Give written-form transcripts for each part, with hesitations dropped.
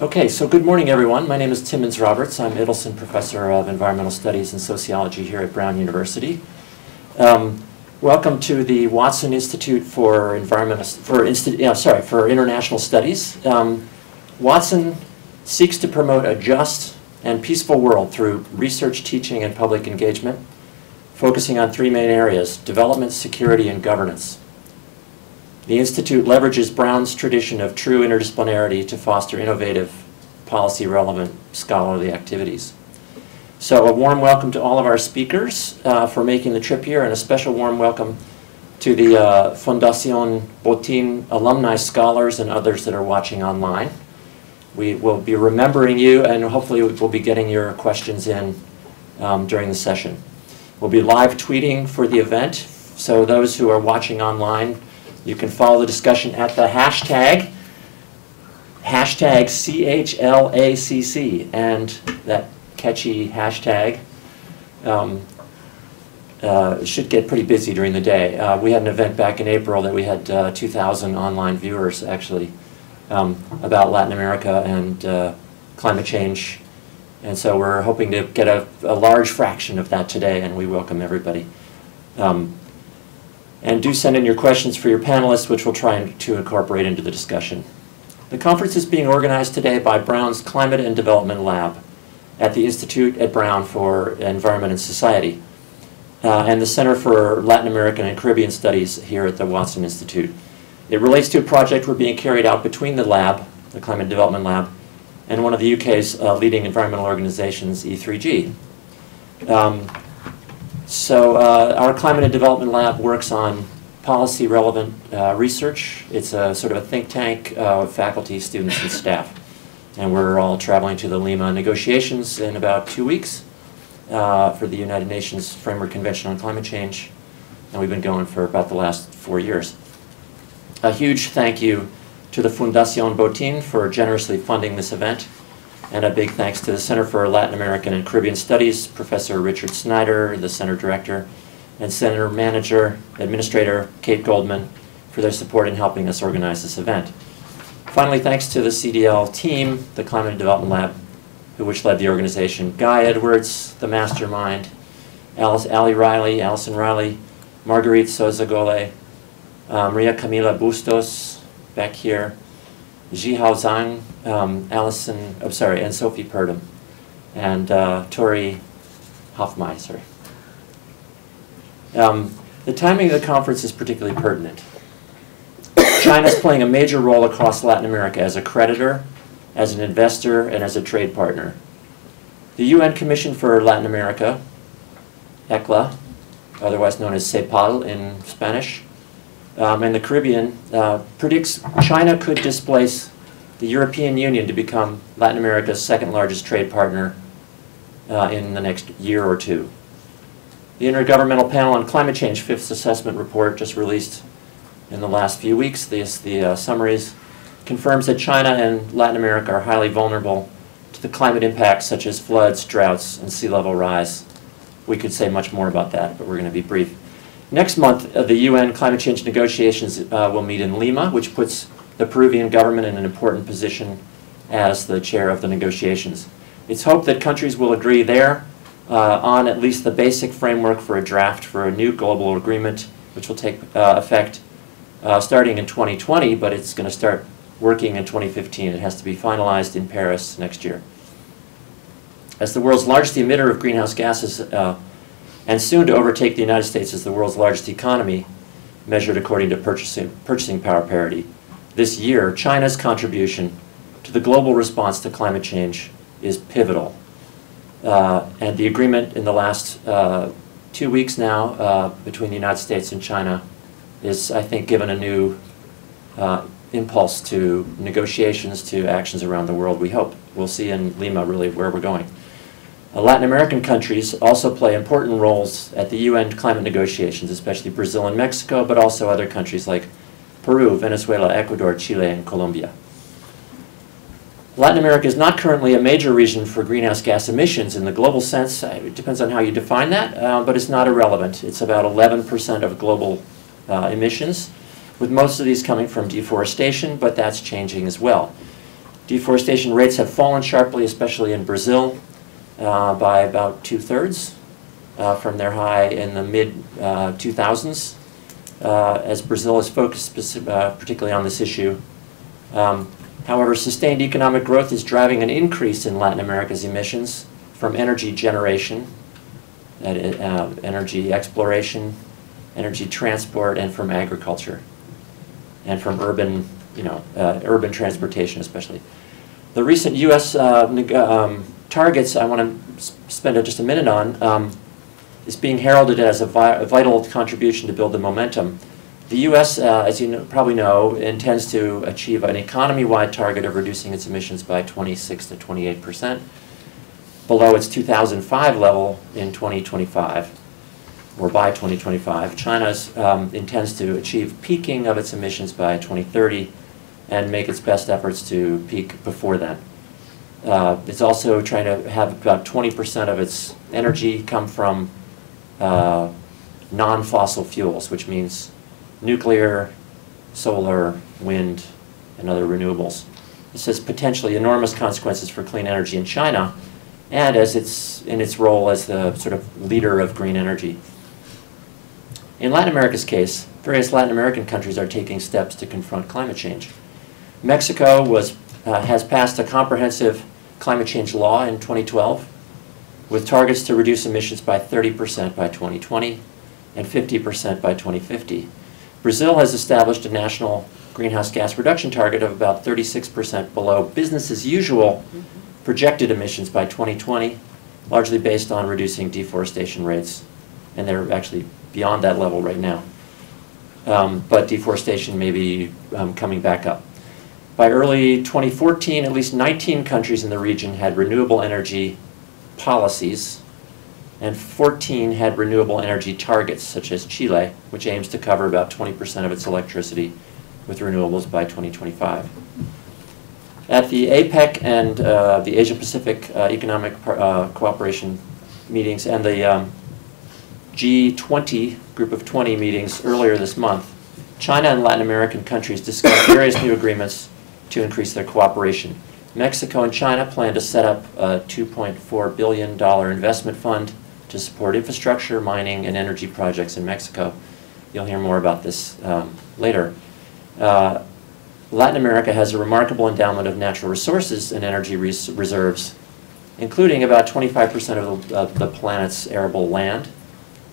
Okay, so good morning, everyone. My name is Timmons Roberts. I'm Idelson Professor of Environmental Studies and Sociology here at Brown University. Welcome to the Watson Institute for International Studies. Watson seeks to promote a just and peaceful world through research, teaching, and public engagement, focusing on three main areas: development, security, and governance. The Institute leverages Brown's tradition of true interdisciplinarity to foster innovative, policy-relevant scholarly activities. So a warm welcome to all of our speakers for making the trip here, and a special warm welcome to the Fundación Botín alumni scholars and others that are watching online. We will be remembering you, and hopefully we'll be getting your questions in during the session. We'll be live tweeting for the event, so those who are watching online, you can follow the discussion at the hashtag CHLACC, and that catchy hashtag should get pretty busy during the day. We had an event back in April that we had 2,000 online viewers actually about Latin America and climate change, and so we're hoping to get a large fraction of that today, and we welcome everybody. And do send in your questions for your panelists, which we'll try to incorporate into the discussion. The conference is being organized today by Brown's Climate and Development Lab at the Institute at Brown for Environment and Society, and the Center for Latin American and Caribbean Studies here at the Watson Institute. It relates to a project we're being carried out between the lab, the Climate and Development Lab, and one of the UK's leading environmental organizations, E3G. So our Climate and Development Lab works on policy-relevant research. It's a sort of a think tank of faculty, students, and staff. And we're all traveling to the Lima negotiations in about 2 weeks for the United Nations Framework Convention on Climate Change. And we've been going for about the last 4 years. A huge thank you to the Fundación Botín for generously funding this event. And a big thanks to the Center for Latin American and Caribbean Studies, Professor Richard Snyder, the Center Director, and Center Manager, Administrator Kate Goldman for their support in helping us organize this event. Finally, thanks to the CDL team, the Climate and Development Lab, which led the organization, Guy Edwards, the mastermind, Allison Riley, Marguerite Sosa-Gole, Maria Camila Bustos, back here, Jihao Zhang, and Sophie Purdom, and Tori Hoffmeister. The timing of the conference is particularly pertinent. China is playing a major role across Latin America as a creditor, as an investor, and as a trade partner. The UN Commission for Latin America, ECLA, otherwise known as CEPAL in Spanish, and the Caribbean, predicts China could displace the European Union to become Latin America's second largest trade partner in the next year or two. The Intergovernmental Panel on Climate Change Fifth Assessment Report, just released in the last few weeks, the summaries, confirms that China and Latin America are highly vulnerable to the climate impacts such as floods, droughts, and sea level rise. We could say much more about that, but we're going to be brief. Next month, the UN climate change negotiations will meet in Lima, which puts the Peruvian government in an important position as the chair of the negotiations. It's hoped that countries will agree there on at least the basic framework for a draft for a new global agreement, which will take effect starting in 2020, but it's going to start working in 2015. It has to be finalized in Paris next year. As the world's largest emitter of greenhouse gases, and soon to overtake the United States as the world's largest economy, measured according to purchasing power parity, this year, China's contribution to the global response to climate change is pivotal. And the agreement in the last 2 weeks now between the United States and China is, I think, given a new impulse to negotiations, to actions around the world, we hope. We'll see in Lima really where we're going. Latin American countries also play important roles at the UN climate negotiations, especially Brazil and Mexico, but also other countries like Peru, Venezuela, Ecuador, Chile, and Colombia. Latin America is not currently a major region for greenhouse gas emissions in the global sense. It depends on how you define that, but it's not irrelevant. It's about 11% of global emissions, with most of these coming from deforestation, but that's changing as well. Deforestation rates have fallen sharply, especially in Brazil, by about 2/3 from their high in the mid-2000s, as Brazil is focused particularly on this issue. However, sustained economic growth is driving an increase in Latin America's emissions from energy generation, energy exploration, energy transport, and from agriculture, and from urban, urban transportation especially. The recent U.S. Targets I want to spend just a minute on is being heralded as a vital contribution to build the momentum. The U.S., as you probably know, intends to achieve an economy-wide target of reducing its emissions by 26 to 28%, below its 2005 level in 2025, or by 2025. China intends to achieve peaking of its emissions by 2030 and make its best efforts to peak before then. It's also trying to have about 20% of its energy come from non-fossil fuels, which means nuclear, solar, wind, and other renewables. This has potentially enormous consequences for clean energy in China, and as in its role as the sort of leader of green energy. In Latin America's case, various Latin American countries are taking steps to confront climate change. Mexico has passed a comprehensive climate change law in 2012, with targets to reduce emissions by 30% by 2020 and 50% by 2050. Brazil has established a national greenhouse gas reduction target of about 36% below business as usual projected emissions by 2020, largely based on reducing deforestation rates. And they're actually beyond that level right now. But deforestation may be coming back up. By early 2014, at least 19 countries in the region had renewable energy policies, and 14 had renewable energy targets, such as Chile, which aims to cover about 20% of its electricity with renewables by 2025. At the APEC and the Asia-Pacific Economic Cooperation meetings and the G20 Group of 20 meetings earlier this month, China and Latin American countries discussed various new agreements to increase their cooperation. Mexico and China plan to set up a $2.4 billion investment fund to support infrastructure, mining, and energy projects in Mexico. You'll hear more about this later. Latin America has a remarkable endowment of natural resources and energy reserves, including about 25% of the planet's arable land,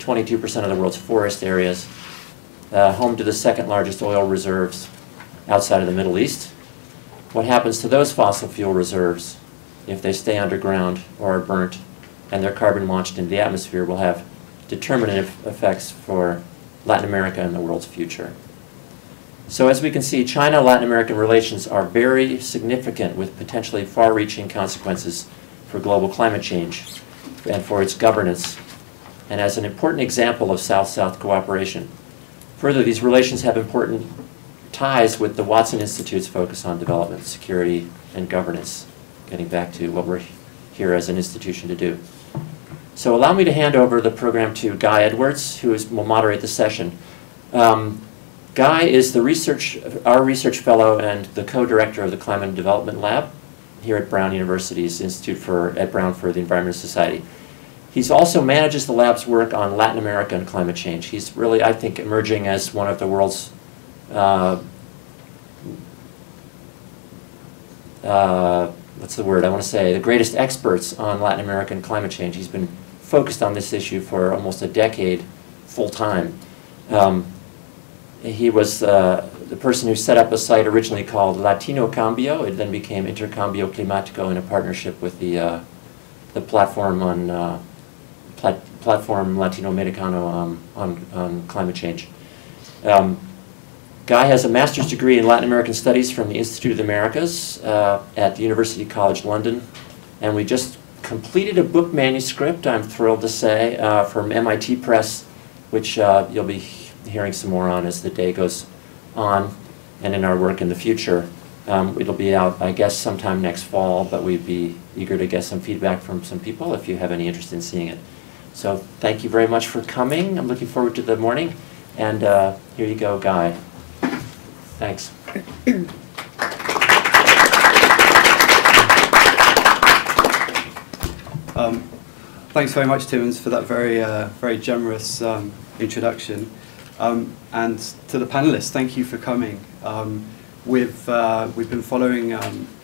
22% of the world's forest areas, home to the second largest oil reserves outside of the Middle East. What happens to those fossil fuel reserves if they stay underground or are burnt and their carbon launched into the atmosphere will have determinative effects for Latin America and the world's future. So as we can see, China-Latin American relations are very significant with potentially far-reaching consequences for global climate change and for its governance, and as an important example of South-South cooperation. Further, these relations have important ties with the Watson Institute's focus on development, security, and governance, getting back to what we're here as an institution to do. So allow me to hand over the program to Guy Edwards, who will moderate the session. Guy is our research fellow and the co-director of the Climate and Development Lab here at Brown University's Institute at Brown for the Environment and Society. He also manages the lab's work on Latin America and climate change. He's really, I think, emerging as one of the world's the greatest experts on Latin American climate change. He's been focused on this issue for almost a decade, full-time. He was the person who set up a site originally called Latino Cambio. It then became Intercambio Climático in a partnership with the platform on Platform Latinoamericano on climate change. Guy has a master's degree in Latin American Studies from the Institute of the Americas at the University College London, and we just completed a book manuscript, I'm thrilled to say, from MIT Press, which you'll be hearing some more on as the day goes on and in our work in the future. It'll be out, I guess, sometime next fall, but we'd be eager to get some feedback from some people if you have any interest in seeing it. So thank you very much for coming. I'm looking forward to the morning, and here you go, Guy. Thanks. Thanks very much, Timmins, for that very generous introduction. And to the panelists, thank you for coming. We've been following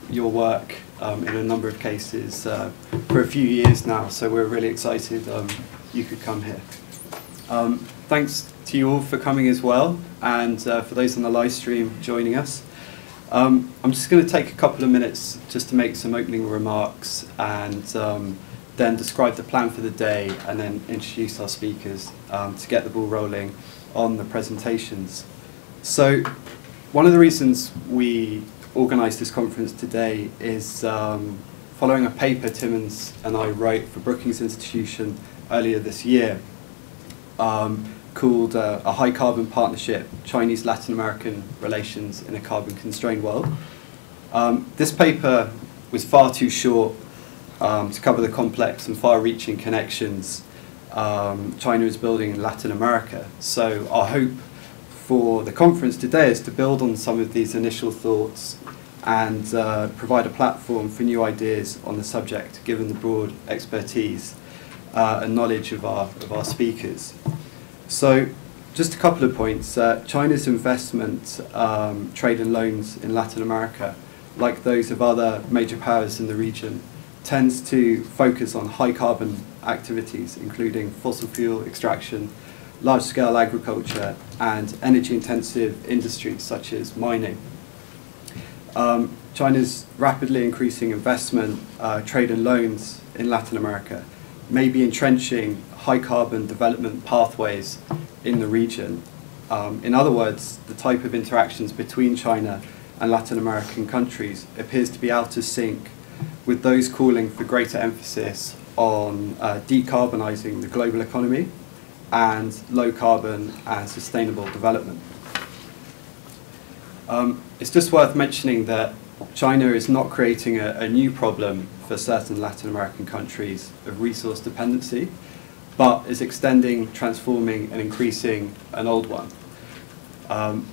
your work in a number of cases for a few years now, so we're really excited you could come here. Thanks to you all for coming as well, and for those on the live stream joining us. I'm just going to take a couple of minutes just to make some opening remarks and then describe the plan for the day and then introduce our speakers to get the ball rolling on the presentations. So one of the reasons we organised this conference today is following a paper Timmins and I wrote for Brookings Institution earlier this year called A High Carbon Partnership, Chinese-Latin American Relations in a Carbon-Constrained World. This paper was far too short to cover the complex and far-reaching connections China is building in Latin America. So our hope for the conference today is to build on some of these initial thoughts and provide a platform for new ideas on the subject, given the broad expertise and knowledge of our speakers. So just a couple of points. China's investment, trade and loans in Latin America, like those of other major powers in the region, tends to focus on high carbon activities, including fossil fuel extraction, large-scale agriculture, and energy-intensive industries such as mining. China's rapidly increasing investment, trade and loans in Latin America may be entrenching high-carbon development pathways in the region. In other words, the type of interactions between China and Latin American countries appears to be out of sync with those calling for greater emphasis on decarbonising the global economy and low carbon and sustainable development. It's just worth mentioning that China is not creating a new problem for certain Latin American countries of resource dependency, but is extending, transforming and increasing an old one.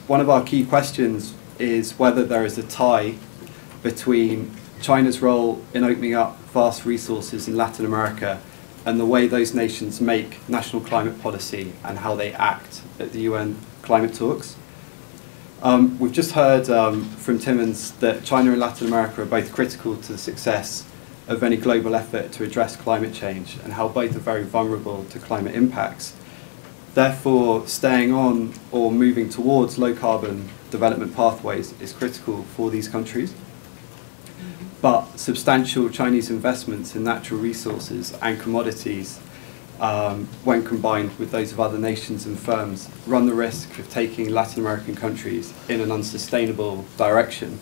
One of our key questions is whether there is a tie between China's role in opening up vast resources in Latin America and the way those nations make national climate policy and how they act at the UN climate talks. We've just heard from Timmins that China and Latin America are both critical to the success of any global effort to address climate change and how both are very vulnerable to climate impacts. Therefore, staying on or moving towards low carbon development pathways is critical for these countries. But substantial Chinese investments in natural resources and commodities, when combined with those of other nations and firms, run the risk of taking Latin American countries in an unsustainable direction.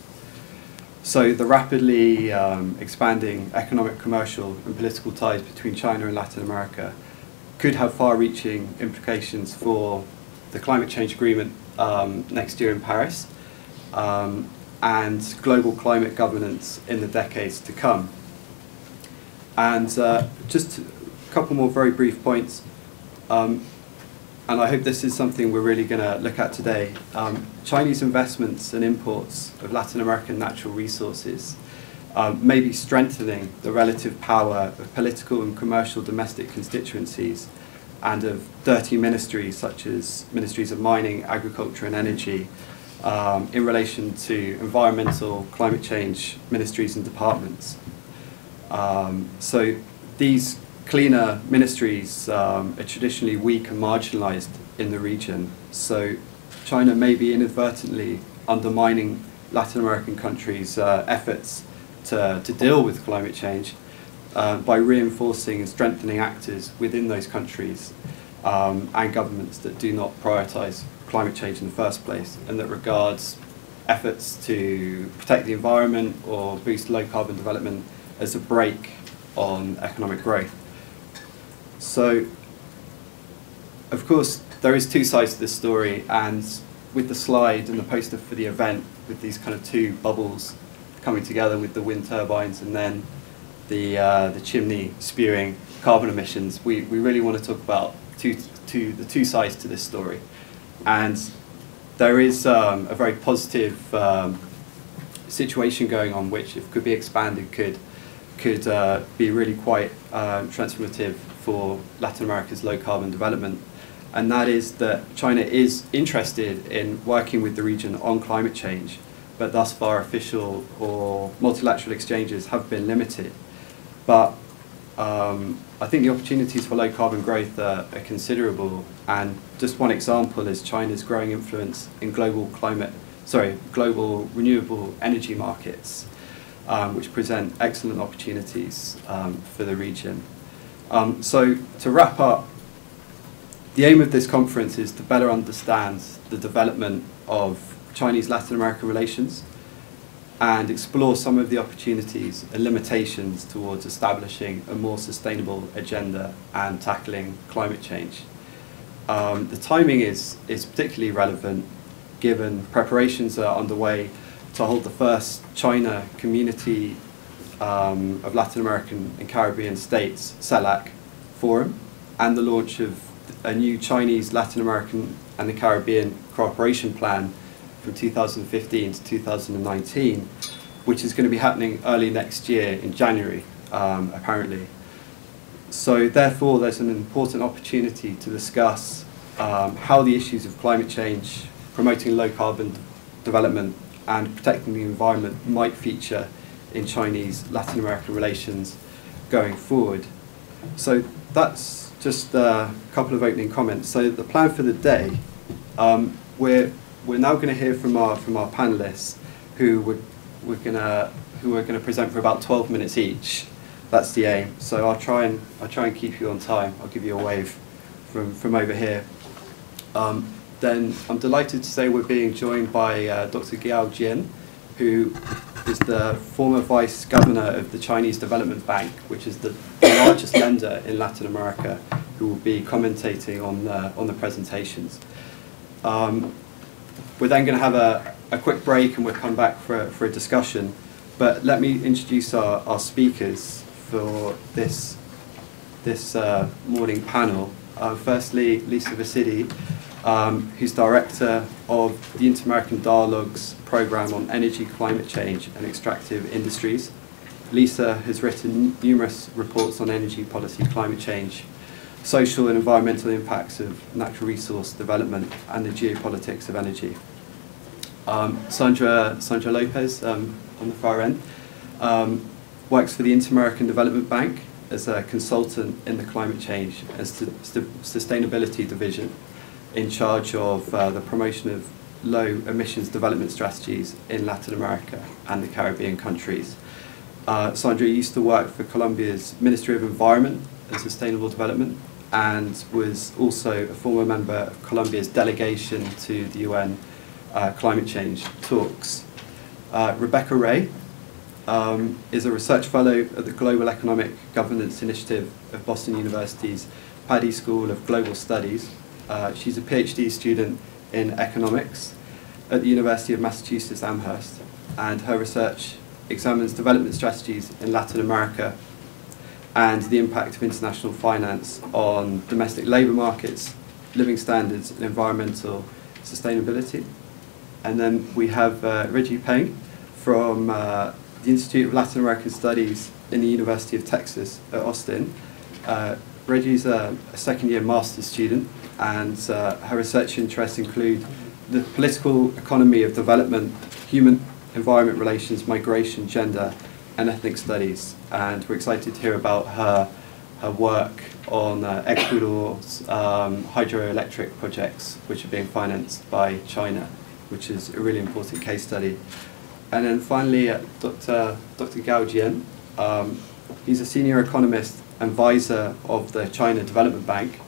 So the rapidly expanding economic, commercial and political ties between China and Latin America could have far-reaching implications for the climate change agreement next year in Paris, and global climate governance in the decades to come. And just a couple more very brief points, and I hope this is something we're really going to look at today. Chinese investments and imports of Latin American natural resources may be strengthening the relative power of political and commercial domestic constituencies and of dirty ministries such as ministries of mining, agriculture and energy, in relation to environmental, climate change ministries and departments. So these cleaner ministries are traditionally weak and marginalised in the region. So China may be inadvertently undermining Latin American countries' efforts to deal with climate change by reinforcing and strengthening actors within those countries and governments that do not prioritise climate change in the first place and that regards efforts to protect the environment or boost low carbon development as a brake on economic growth. So, of course, there is two sides to this story, and with the slide and the poster for the event, with these kind of two bubbles coming together with the wind turbines and then the chimney spewing carbon emissions, we really want to talk about the two sides to this story. And there is a very positive situation going on, which, if could be expanded, could could be really quite transformative for Latin America's low carbon development. And that is that China is interested in working with the region on climate change, but thus far official or multilateral exchanges have been limited. But I think the opportunities for low carbon growth are considerable, and just one example is China's growing influence in global renewable energy markets, which present excellent opportunities for the region. So to wrap up, the aim of this conference is to better understand the development of Chinese-Latin American relations and explore some of the opportunities and limitations towards establishing a more sustainable agenda and tackling climate change. The timing is particularly relevant given preparations are underway to hold the first China Community of Latin American and Caribbean States, CELAC, forum, and the launch of a new Chinese, Latin American and the Caribbean cooperation plan from 2015 to 2019, which is going to be happening early next year in January, apparently. So therefore, there's an important opportunity to discuss how the issues of climate change, promoting low carbon development and protecting the environment might feature in Chinese Latin American relations going forward. So that's just a couple of opening comments. So the plan for the day, we're now going to hear from our panelists who are going to present for about 12 minutes each. That's the aim. So I'll try and keep you on time. I'll give you a wave from over here. Then I'm delighted to say we're being joined by Dr. Gao Jian, who is the former Vice Governor of the Chinese Development Bank, which is the largest lender in Latin America, who will be commentating on the presentations. We're then going to have a quick break and we'll come back for a discussion. But let me introduce our speakers for this morning panel. Firstly, Lisa Vasidi, who's Director of the Inter-American Dialogue's Programme on Energy, Climate Change and Extractive Industries. Lisa has written numerous reports on energy policy, climate change, social and environmental impacts of natural resource development and the geopolitics of energy. Sandra Lopez, on the far end, works for the Inter-American Development Bank as a consultant in the climate change and sustainability division, in charge of the promotion of low emissions development strategies in Latin America and the Caribbean countries. Sandra used to work for Colombia's Ministry of Environment and Sustainable Development and was also a former member of Colombia's delegation to the UN climate change talks. Rebecca Ray is a research fellow at the Global Economic Governance Initiative of Boston University's Paddy School of Global Studies. She's a PhD student in economics at the University of Massachusetts Amherst, and her research examines development strategies in Latin America and the impact of international finance on domestic labour markets, living standards and environmental sustainability. And then we have Reggie Peng from the Institute of Latin American Studies in the University of Texas at Austin. Reggie's a second-year master's student, and her research interests include the political economy of development, human-environment relations, migration, gender, and ethnic studies. And we're excited to hear about her work on Ecuador's hydroelectric projects, which are being financed by China, which is a really important case study. And then finally, Dr. Gao Jian. He's a senior economist and advisor of the China Development Bank,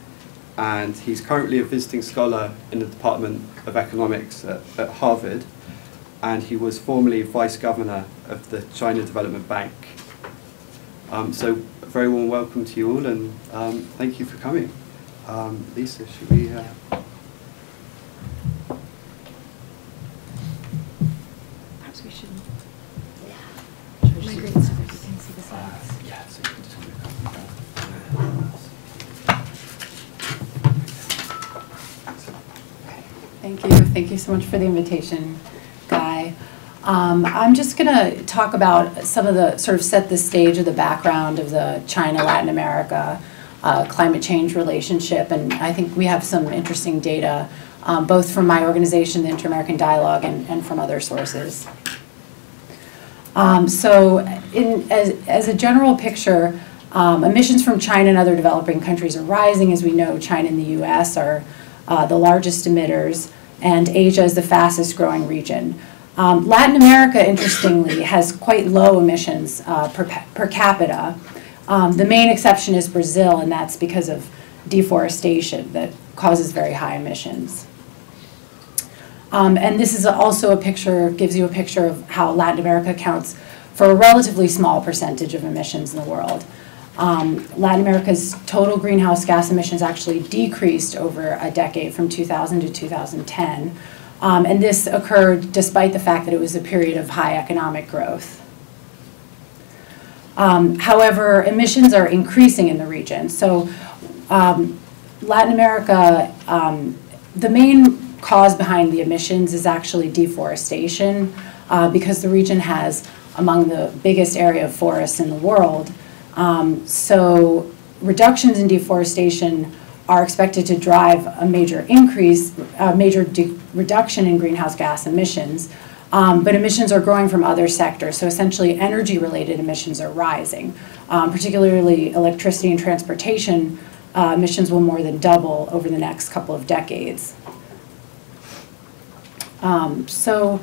and he's currently a visiting scholar in the Department of Economics at Harvard, and he was formerly Vice Governor of the China Development Bank. So a very warm welcome to you all, and thank you for coming. Lisa, should we... Perhaps we should migrate so that you can see the slides. yeah, so you can just Thank you so much for the invitation, Guy. I'm just going to talk about some of the, sort of set the stage of the background of the China-Latin America climate change relationship, and I think we have some interesting data, both from my organization, the Inter-American Dialogue, and from other sources. So as a general picture, emissions from China and other developing countries are rising. As we know, China and the US are the largest emitters, and Asia is the fastest growing region. Latin America, interestingly, has quite low emissions per capita. The main exception is Brazil, and that's because of deforestation that causes very high emissions. And this is also a picture, gives you a picture of how Latin America accounts for a relatively small percentage of emissions in the world. Latin America's total greenhouse gas emissions actually decreased over a decade from 2000 to 2010. And this occurred despite the fact that it was a period of high economic growth. However, emissions are increasing in the region. So Latin America, the main cause behind the emissions is actually deforestation, because the region has among the biggest area of forests in the world. So reductions in deforestation are expected to drive a major increase, a major reduction in greenhouse gas emissions, but emissions are growing from other sectors. So essentially energy-related emissions are rising, particularly electricity and transportation emissions will more than double over the next couple of decades. So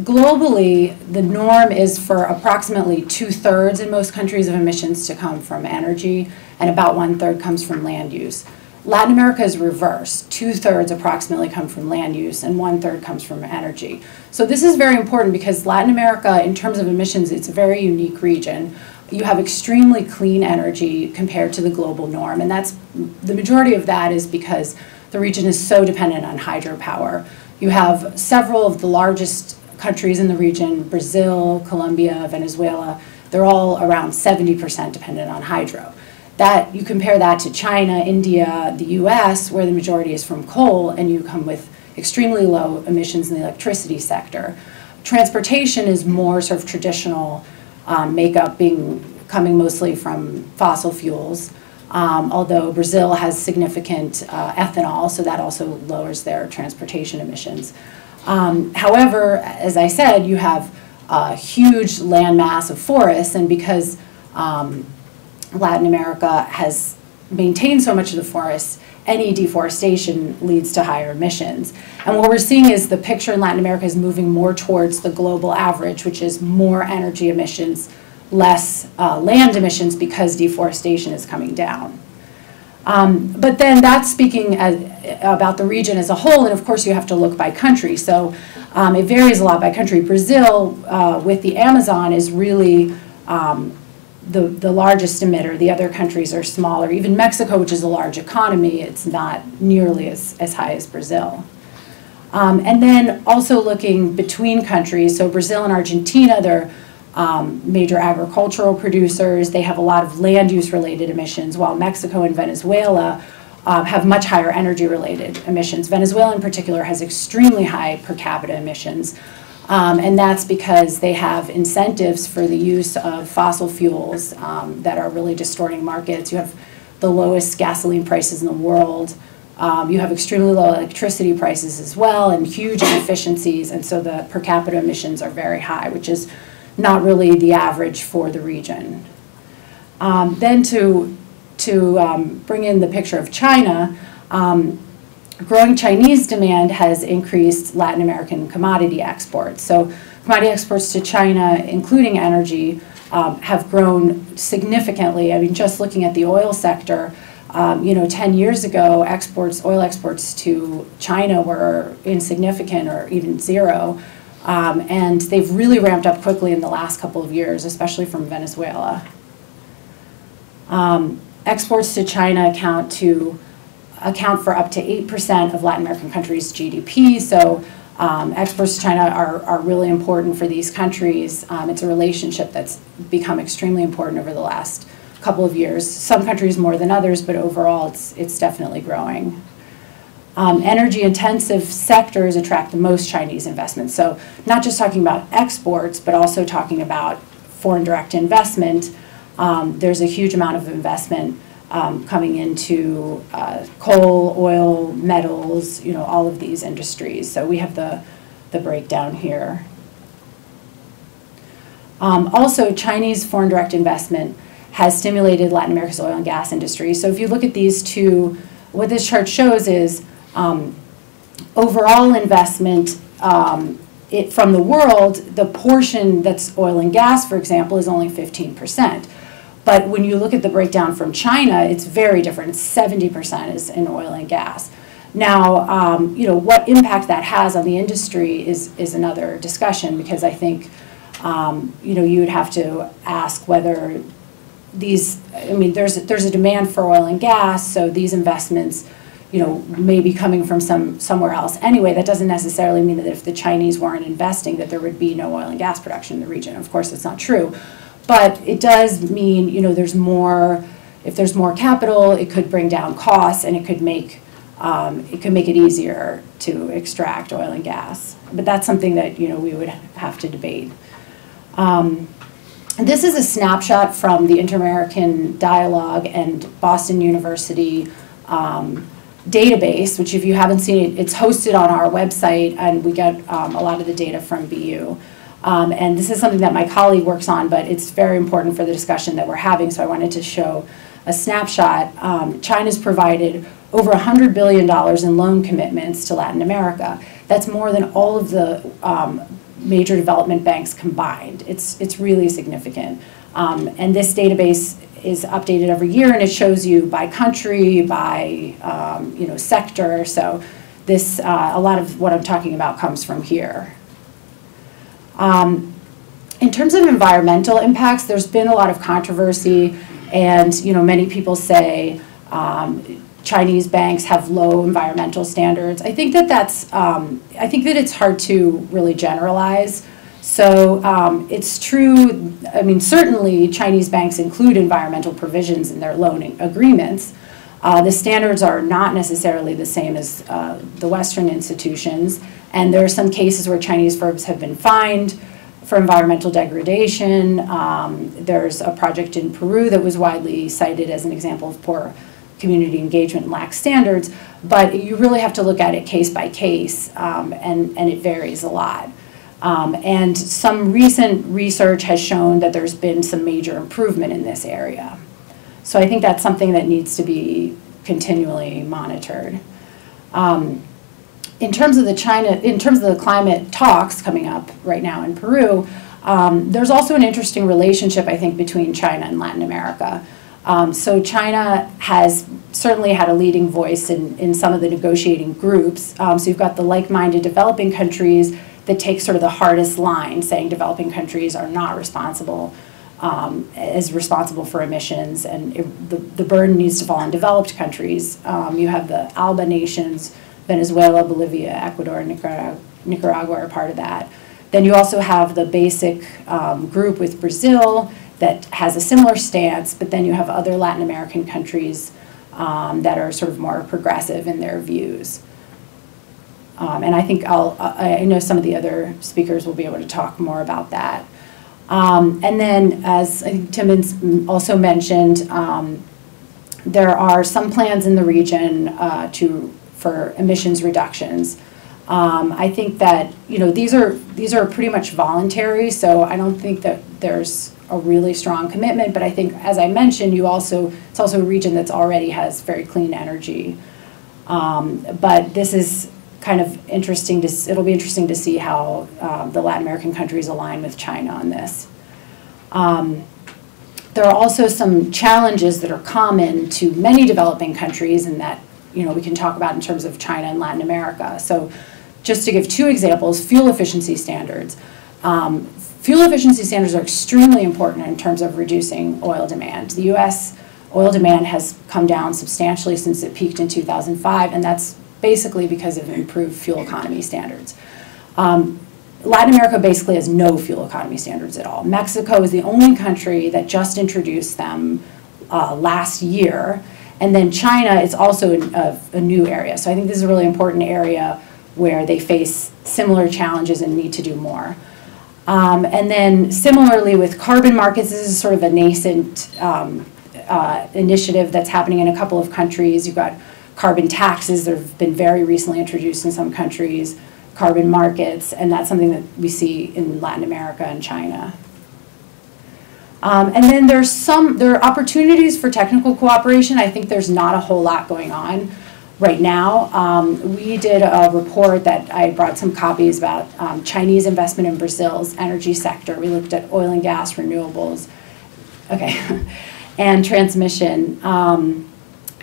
globally, the norm is for approximately 2/3 in most countries of emissions to come from energy, and about 1/3 comes from land use. Latin America is reversed. 2/3 approximately come from land use, and 1/3 comes from energy. So this is very important because Latin America, in terms of emissions, it's a very unique region. You have extremely clean energy compared to the global norm, and that's the majority of that is because the region is so dependent on hydropower. You have several of the largest countries in the region, Brazil, Colombia, Venezuela, they're all around 70% dependent on hydro. That, you compare that to China, India, the US, where the majority is from coal, and you come with extremely low emissions in the electricity sector. Transportation is more sort of traditional makeup, coming mostly from fossil fuels, although Brazil has significant ethanol, so that also lowers their transportation emissions. However, as I said, you have a huge land mass of forests, and because Latin America has maintained so much of the forests, any deforestation leads to higher emissions. And what we're seeing is the picture in Latin America is moving more towards the global average, which is more energy emissions, less land emissions, because deforestation is coming down. But then that's speaking about the region as a whole, and of course you have to look by country. So it varies a lot by country. Brazil, with the Amazon, is really the largest emitter. The other countries are smaller. Even Mexico, which is a large economy, it's not nearly as high as Brazil. And then also looking between countries, so Brazil and Argentina, they're major agricultural producers. They have a lot of land use related emissions, while Mexico and Venezuela have much higher energy related emissions. Venezuela in particular has extremely high per capita emissions. And that's because they have incentives for the use of fossil fuels that are really distorting markets. You have the lowest gasoline prices in the world. You have extremely low electricity prices as well, and huge inefficiencies, and so the per capita emissions are very high, which is not really the average for the region. Then to bring in the picture of China, growing Chinese demand has increased Latin American commodity exports. So commodity exports to China, including energy, have grown significantly. I mean, just looking at the oil sector, 10 years ago, oil exports to China were insignificant or even zero. And they've really ramped up quickly in the last couple of years, especially from Venezuela. Exports to China account for up to 8% of Latin American countries' GDP. So exports to China are really important for these countries. It's a relationship that's become extremely important over the last couple of years. Some countries more than others, but overall it's definitely growing. Energy-intensive sectors attract the most Chinese investments. So not just talking about exports, but also talking about foreign direct investment. There's a huge amount of investment coming into coal, oil, metals, all of these industries. So we have the breakdown here. Also, Chinese foreign direct investment has stimulated Latin America's oil and gas industry. So if you look at these two, what this chart shows is overall investment from the world, the portion that's oil and gas, for example, is only 15%. But when you look at the breakdown from China, it's very different. It's 70% is in oil and gas. Now, what impact that has on the industry is another discussion, because I think, you would have to ask whether these, there's a demand for oil and gas, so these investments, may be coming from somewhere else. Anyway, that doesn't necessarily mean that if the Chinese weren't investing that there would be no oil and gas production in the region. Of course, that's not true. But it does mean, there's more, if there's more capital, it could bring down costs, and it could make it easier to extract oil and gas. But that's something that, we would have to debate. This is a snapshot from the Inter-American Dialogue and Boston University database, which if you haven't seen it, it's hosted on our website, and we get a lot of the data from BU. And this is something that my colleague works on, but it's very important for the discussion that we're having, so I wanted to show a snapshot. China's provided over $100 billion in loan commitments to Latin America. That's more than all of the major development banks combined. It's really significant. And this database is updated every year, and it shows you by country, by sector. So this, a lot of what I'm talking about comes from here. In terms of environmental impacts, there's been a lot of controversy, and many people say Chinese banks have low environmental standards. I think that I think that it's hard to really generalize. So it's true. Certainly Chinese banks include environmental provisions in their loan agreements. The standards are not necessarily the same as the Western institutions, and there are some cases where Chinese firms have been fined for environmental degradation. There's a project in Peru that was widely cited as an example of poor community engagement and lax standards, but you really have to look at it case by case, and it varies a lot. And some recent research has shown that there's been some major improvement in this area. So I think that's something that needs to be continually monitored. In terms of the climate talks coming up right now in Peru, there's also an interesting relationship, I think, between China and Latin America. So China has certainly had a leading voice in some of the negotiating groups. So you've got the like-minded developing countries that take sort of the hardest line, saying developing countries are not responsible for emissions, and the burden needs to fall on developed countries. You have the ALBA nations, Venezuela, Bolivia, Ecuador, and Nicaragua are part of that. Then you also have the basic group with Brazil that has a similar stance, but then you have other Latin American countries that are sort of more progressive in their views. And I think I know some of the other speakers will be able to talk more about that. And then, as I think Tim also mentioned, there are some plans in the region for emissions reductions. I think that these are pretty much voluntary, so I don't think that there's a really strong commitment. But I think, as I mentioned, it's also a region that's already has very clean energy. But this is kind of interesting it'll be interesting to see how the Latin American countries align with China on this. There are also some challenges that are common to many developing countries, and that we can talk about in terms of China and Latin America. So just to give two examples, fuel efficiency standards. Fuel efficiency standards are extremely important in terms of reducing oil demand. The U.S. oil demand has come down substantially since it peaked in 2005, and that's basically because of improved fuel economy standards. Latin America basically has no fuel economy standards at all. Mexico is the only country that just introduced them last year, And then China is also a new area. So I think this is a really important area where they face similar challenges and need to do more. And then similarly with carbon markets, this is sort of a nascent initiative that's happening in a couple of countries. You've got carbon taxes that have been very recently introduced in some countries, carbon markets, and that's something that we see in Latin America and China. And then there are opportunities for technical cooperation. I think there's not a whole lot going on right now. We did a report that I brought some copies about Chinese investment in Brazil's energy sector. We looked at oil and gas, renewables, and transmission.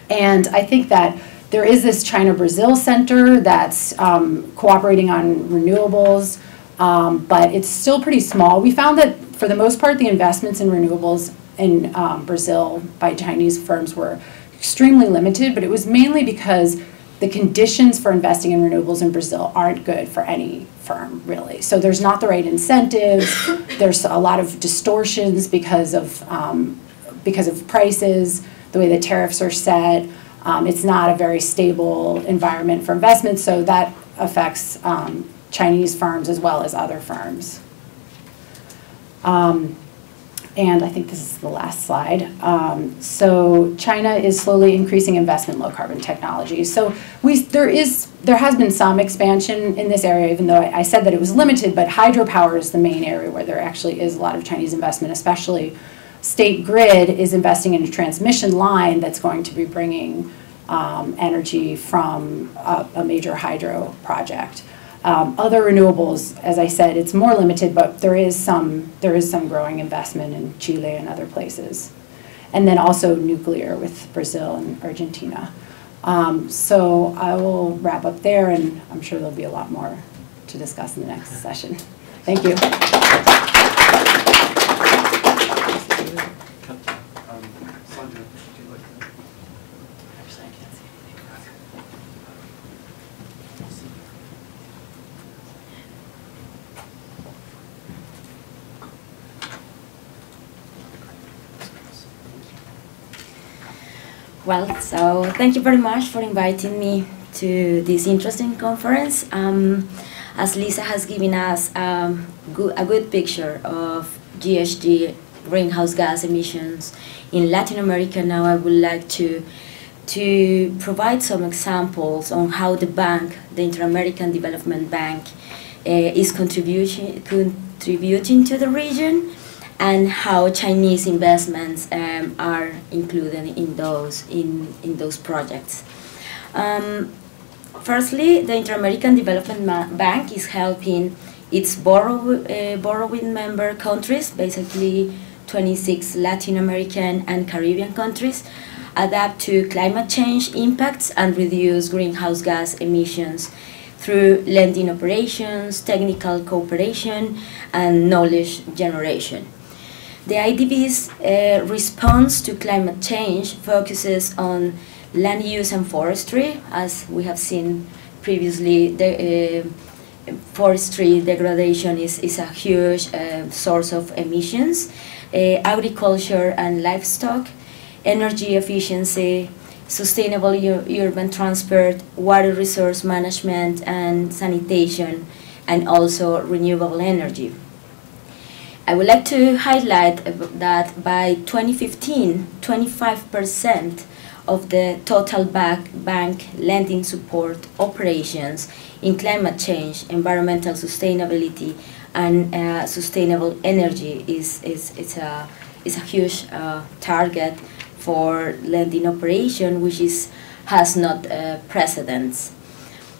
And I think that there is this China-Brazil center that's cooperating on renewables, but it's still pretty small. We found that for the most part, the investments in renewables in Brazil by Chinese firms were extremely limited, but it was mainly because the conditions for investing in renewables in Brazil aren't good for any firm, really. So there's not the right incentives. There's a lot of distortions because of prices, the way the tariffs are set. It's not a very stable environment for investment, so that affects Chinese firms as well as other firms. And I think this is the last slide. So China is slowly increasing investment in low carbon technologies. So there has been some expansion in this area, even though I said that it was limited, but hydropower is the main area where there actually is a lot of Chinese investment, especially State Grid is investing in a transmission line that's going to be bringing energy from a major hydro project. Other renewables, as I said, it's more limited, but there is some growing investment in Chile and other places. And then also nuclear with Brazil and Argentina. So I will wrap up there, and I'm sure there'll be a lot more to discuss in the next session. Thank you. Well, so thank you very much for inviting me to this interesting conference. As Lisa has given us a good picture of GHG, greenhouse gas emissions in Latin America, now I would like to provide some examples on how the bank, the Inter-American Development Bank, is contributing to the region, and how Chinese investments are included in those projects. Firstly, the Inter-American Development Bank is helping its borrowing member countries, basically 26 Latin American and Caribbean countries, adapt to climate change impacts and reduce greenhouse gas emissions through lending operations, technical cooperation, and knowledge generation. The IDB's response to climate change focuses on land use and forestry. As we have seen previously, the forestry degradation is a huge source of emissions. Agriculture and livestock, energy efficiency, sustainable urban transport, water resource management and sanitation, and also renewable energy. I would like to highlight that by 2015, 25% of the total bank lending support operations in climate change, environmental sustainability, and sustainable energy is a huge target for lending operation, which has not precedents.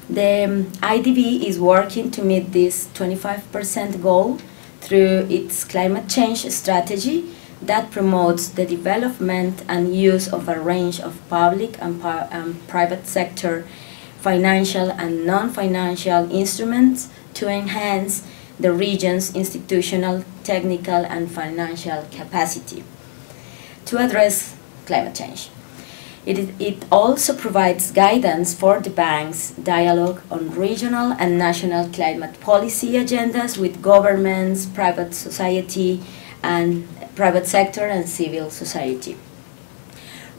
The IDB is working to meet this 25% goal through its climate change strategy that promotes the development and use of a range of public and private sector financial and non-financial instruments to enhance the region's institutional, technical, and financial capacity to address climate change. It also provides guidance for the bank's dialogue on regional and national climate policy agendas with governments, private society, and private sector and civil society.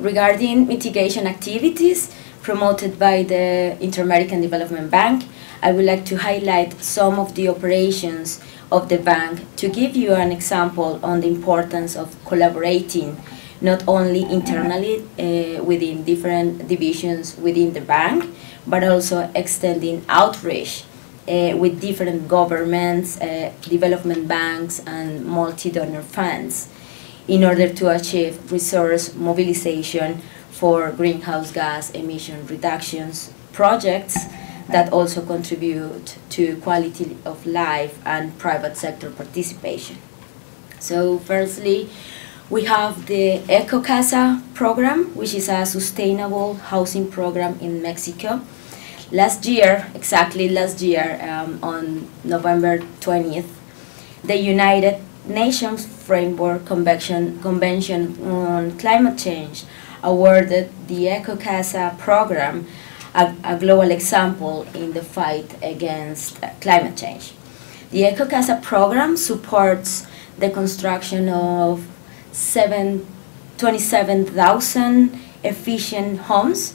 Regarding mitigation activities promoted by the Inter-American Development Bank, I would like to highlight some of the operations of the bank to give you an example on the importance of collaborating not only internally within different divisions within the bank, but also extending outreach with different governments, development banks, and multi-donor funds in order to achieve resource mobilization for greenhouse gas emission reductions projects that also contribute to quality of life and private sector participation. So firstly, we have the Eco Casa program, which is a sustainable housing program in Mexico. Last year, exactly last year, on November 20th, the United Nations Framework Convention on Climate Change awarded the Eco Casa program a global example in the fight against climate change. The Eco Casa program supports the construction of 27,000 efficient homes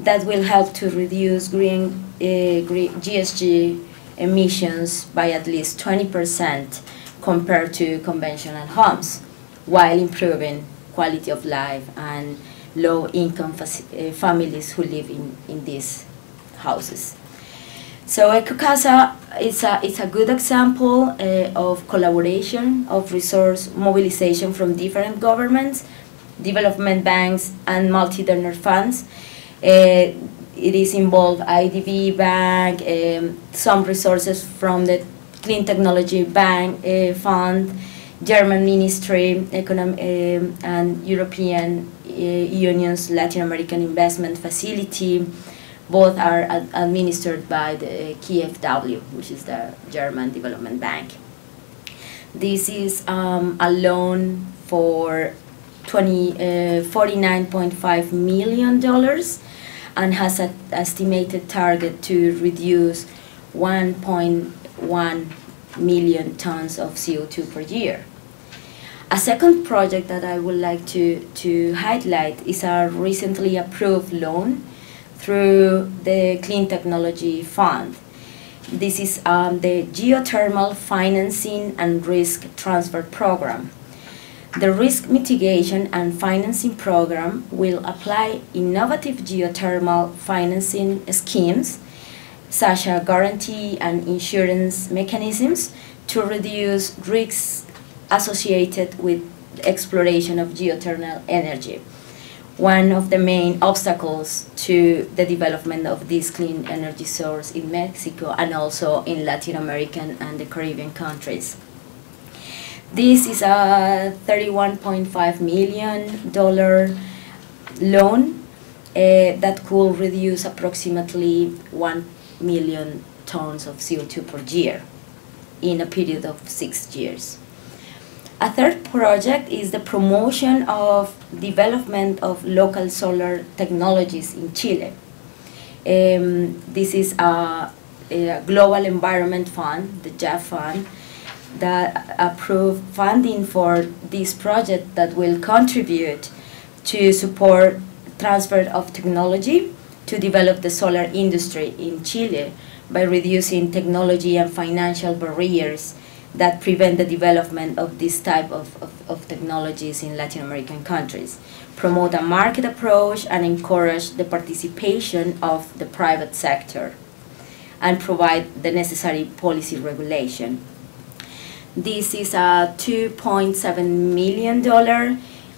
that will help to reduce GHG emissions by at least 20% compared to conventional homes, while improving quality of life and low-income families who live in these houses. So Eco Casa is a good example of collaboration, of resource mobilization from different governments, development banks, and multi-donor funds. It is involved IDB Bank, some resources from the Clean Technology Bank Fund, German Ministry, and European Union's Latin American Investment Facility. Both are administered by the KfW, which is the German Development Bank. This is a loan for $49.5 million and has an estimated target to reduce 1.1 million tons of CO2 per year. A second project that I would like to highlight is a recently approved loan through the Clean Technology Fund. This is the Geothermal Financing and Risk Transfer Program. The risk mitigation and financing program will apply innovative geothermal financing schemes, such as guarantee and insurance mechanisms, to reduce risks associated with exploration of geothermal energy, one of the main obstacles to the development of this clean energy source in Mexico and also in Latin American and the Caribbean countries. This is a $31.5 million loan that could reduce approximately 1 million tons of CO2 per year in a period of 6 years. A third project is the promotion of development of local solar technologies in Chile. This is a Global Environment Fund, the GEF Fund, that approved funding for this project that will contribute to support transfer of technology to develop the solar industry in Chile by reducing technology and financial barriers that prevent the development of this type of technologies in Latin American countries, promote a market approach and encourage the participation of the private sector, and provide the necessary policy regulation. This is a $2.7 million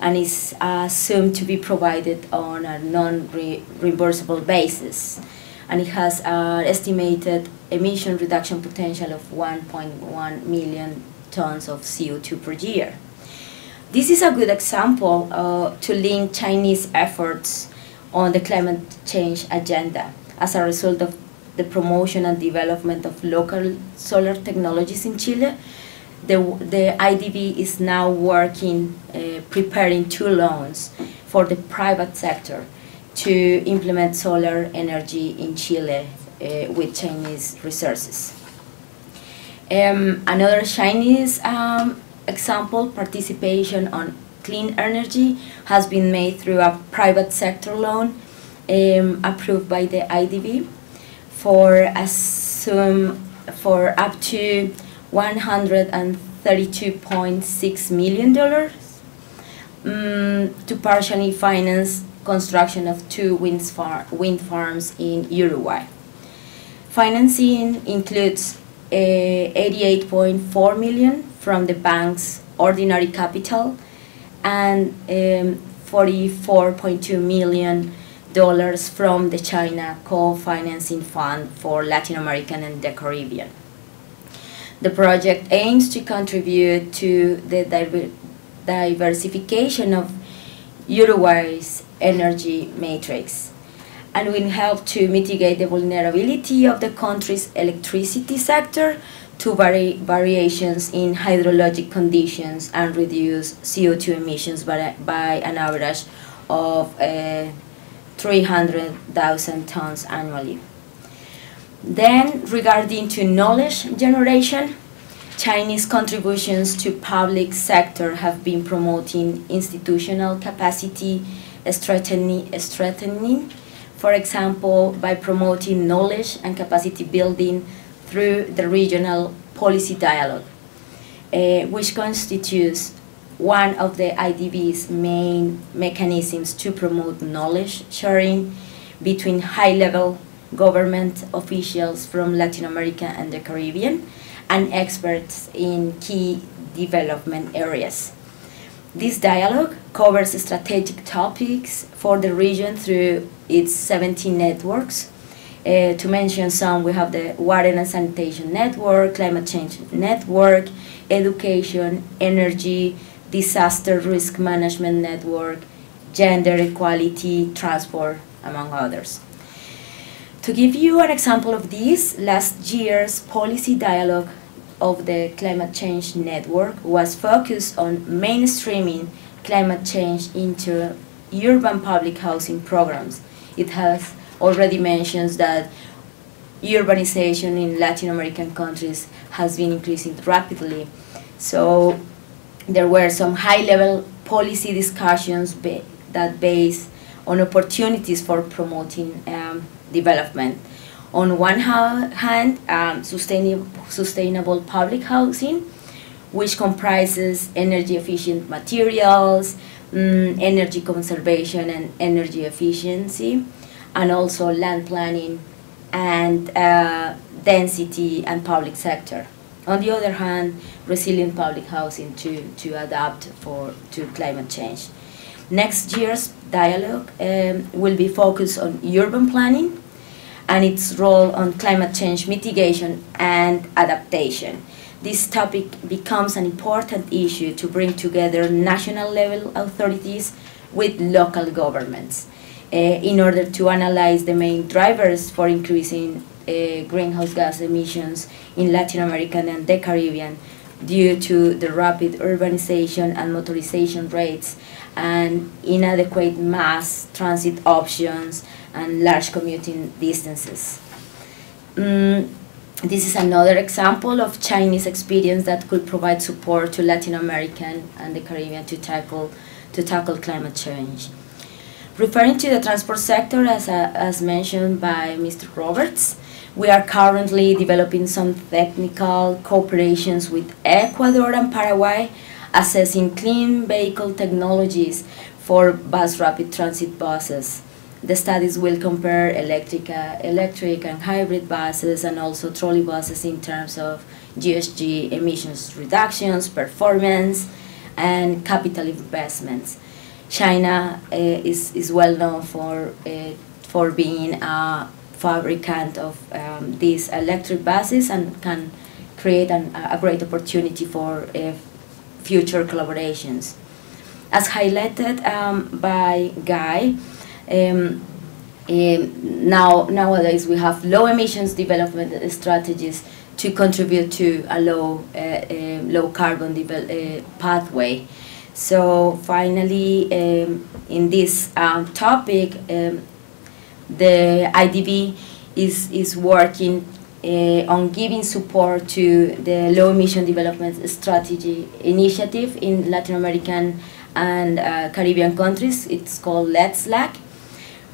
and is assumed to be provided on a non-reimbursable basis. And it has an estimated emission reduction potential of 1.1 million tons of CO2 per year. This is a good example to link Chinese efforts on the climate change agenda as a result of the promotion and development of local solar technologies in Chile. The IDB is now working, preparing 2 loans for the private sector to implement solar energy in Chile with Chinese resources. Another Chinese example, participation on clean energy has been made through a private sector loan approved by the IDB for up to $132.6 million to partially finance construction of 2 wind farms in Uruguay. Financing includes 88.4 million from the bank's ordinary capital and $44.2 million from the China Co-Financing Fund for Latin America and the Caribbean. The project aims to contribute to the diversification of Uruguay's energy matrix and will help to mitigate the vulnerability of the country's electricity sector to variations in hydrologic conditions and reduce CO2 emissions by an average of 300,000 tons annually. Then, regarding to knowledge generation, Chinese contributions to public sector have been promoting institutional capacity strengthening, for example, by promoting knowledge and capacity building through the regional policy dialogue, which constitutes one of the IDB's main mechanisms to promote knowledge sharing between high-level government officials from Latin America and the Caribbean and experts in key development areas. This dialogue covers strategic topics for the region through its 17 networks. To mention some, we have the Water and Sanitation Network, Climate Change Network, Education, Energy, Disaster Risk Management Network, Gender Equality, Transport, among others. To give you an example of this, last year's policy dialogue of the Climate Change Network was focused on mainstreaming climate change into urban public housing programs. It has already mentioned that urbanization in Latin American countries has been increasing rapidly. So there were some high-level policy discussions that based on opportunities for promoting development. On one hand, sustainable public housing, which comprises energy-efficient materials, energy conservation and energy efficiency, and also land planning and density and public sector. On the other hand, resilient public housing to adapt to climate change. Next year's dialogue will be focused on urban planning and its role on climate change mitigation and adaptation. This topic becomes an important issue to bring together national level authorities with local governments in order to analyze the main drivers for increasing greenhouse gas emissions in Latin America and the Caribbean due to the rapid urbanization and motorization rates and inadequate mass transit options and large commuting distances. This is another example of Chinese experience that could provide support to Latin American and the Caribbean to tackle climate change. Referring to the transport sector, as mentioned by Mr. Roberts, we are currently developing some technical cooperations with Ecuador and Paraguay, assessing clean vehicle technologies for bus rapid transit buses. The studies will compare electric and hybrid buses and also trolley buses in terms of GHG emissions reductions, performance, and capital investments. China is well known for being a fabricant of these electric buses and can create a great opportunity for future collaborations. As highlighted by Guy, nowadays we have low emissions development strategies to contribute to a low carbon pathway. So finally, in this topic, the IDB is working on giving support to the low emission development strategy initiative in Latin American and Caribbean countries. It's called Let's LAC,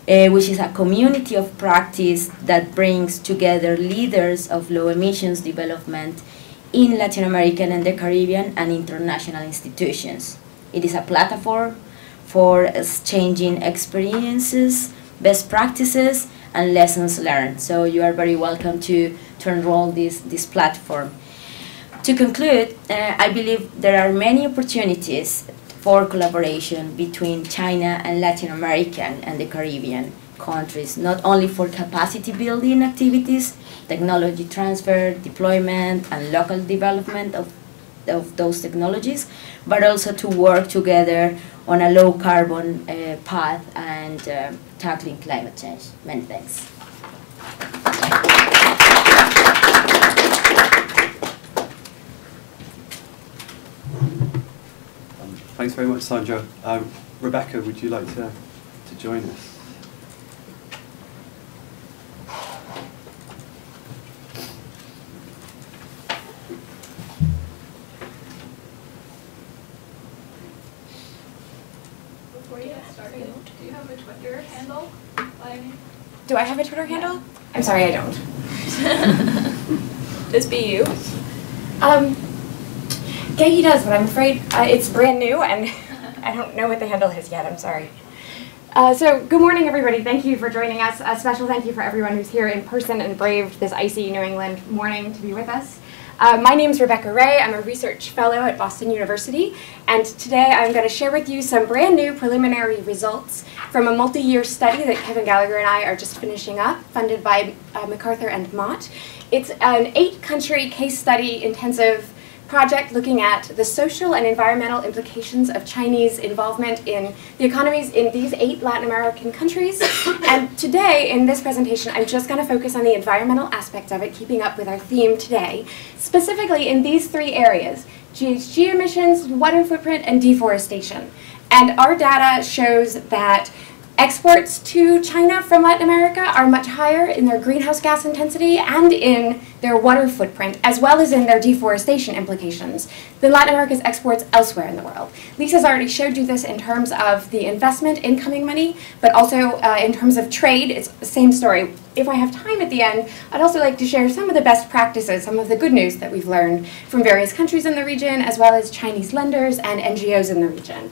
which is a community of practice that brings together leaders of low emissions development in Latin American and the Caribbean and international institutions. It is a platform for exchanging experiences, best practices, and lessons learned. So you are very welcome to enroll this platform. To conclude, I believe there are many opportunities for collaboration between China and Latin American and the Caribbean countries, not only for capacity building activities, technology transfer, deployment, and local development of those technologies, but also to work together on a low carbon path and tackling climate change. Many thanks. Thanks very much, Sandra. Rebecca, would you like to join us? Before you get started, do you have a Twitter handle? Do I have a Twitter handle? I'm sorry, I don't. Just be you. Gaggy does, but I'm afraid it's brand new and I don't know what the handle is yet. I'm sorry. So good morning, everybody. Thank you for joining us. A special thank you for everyone who's here in person and braved this icy New England morning to be with us. My name is Rebecca Ray. I'm a research fellow at Boston University, and today I'm going to share with you some brand new preliminary results from a multi-year study that Kevin Gallagher and I are just finishing up, funded by MacArthur and Mott. It's an 8-country case study intensive project looking at the social and environmental implications of Chinese involvement in the economies in these 8 Latin American countries. And today, in this presentation, I'm just going to focus on the environmental aspect of it, keeping up with our theme today, specifically in these 3 areas: GHG emissions, water footprint, and deforestation. And our data shows that exports to China from Latin America are much higher in their greenhouse gas intensity and in their water footprint, as well as in their deforestation implications, than Latin America's exports elsewhere in the world. Lisa's already showed you this in terms of the investment incoming money, but also in terms of trade. It's the same story. If I have time at the end, I'd also like to share some of the best practices, some of the good news that we've learned from various countries in the region, as well as Chinese lenders and NGOs in the region.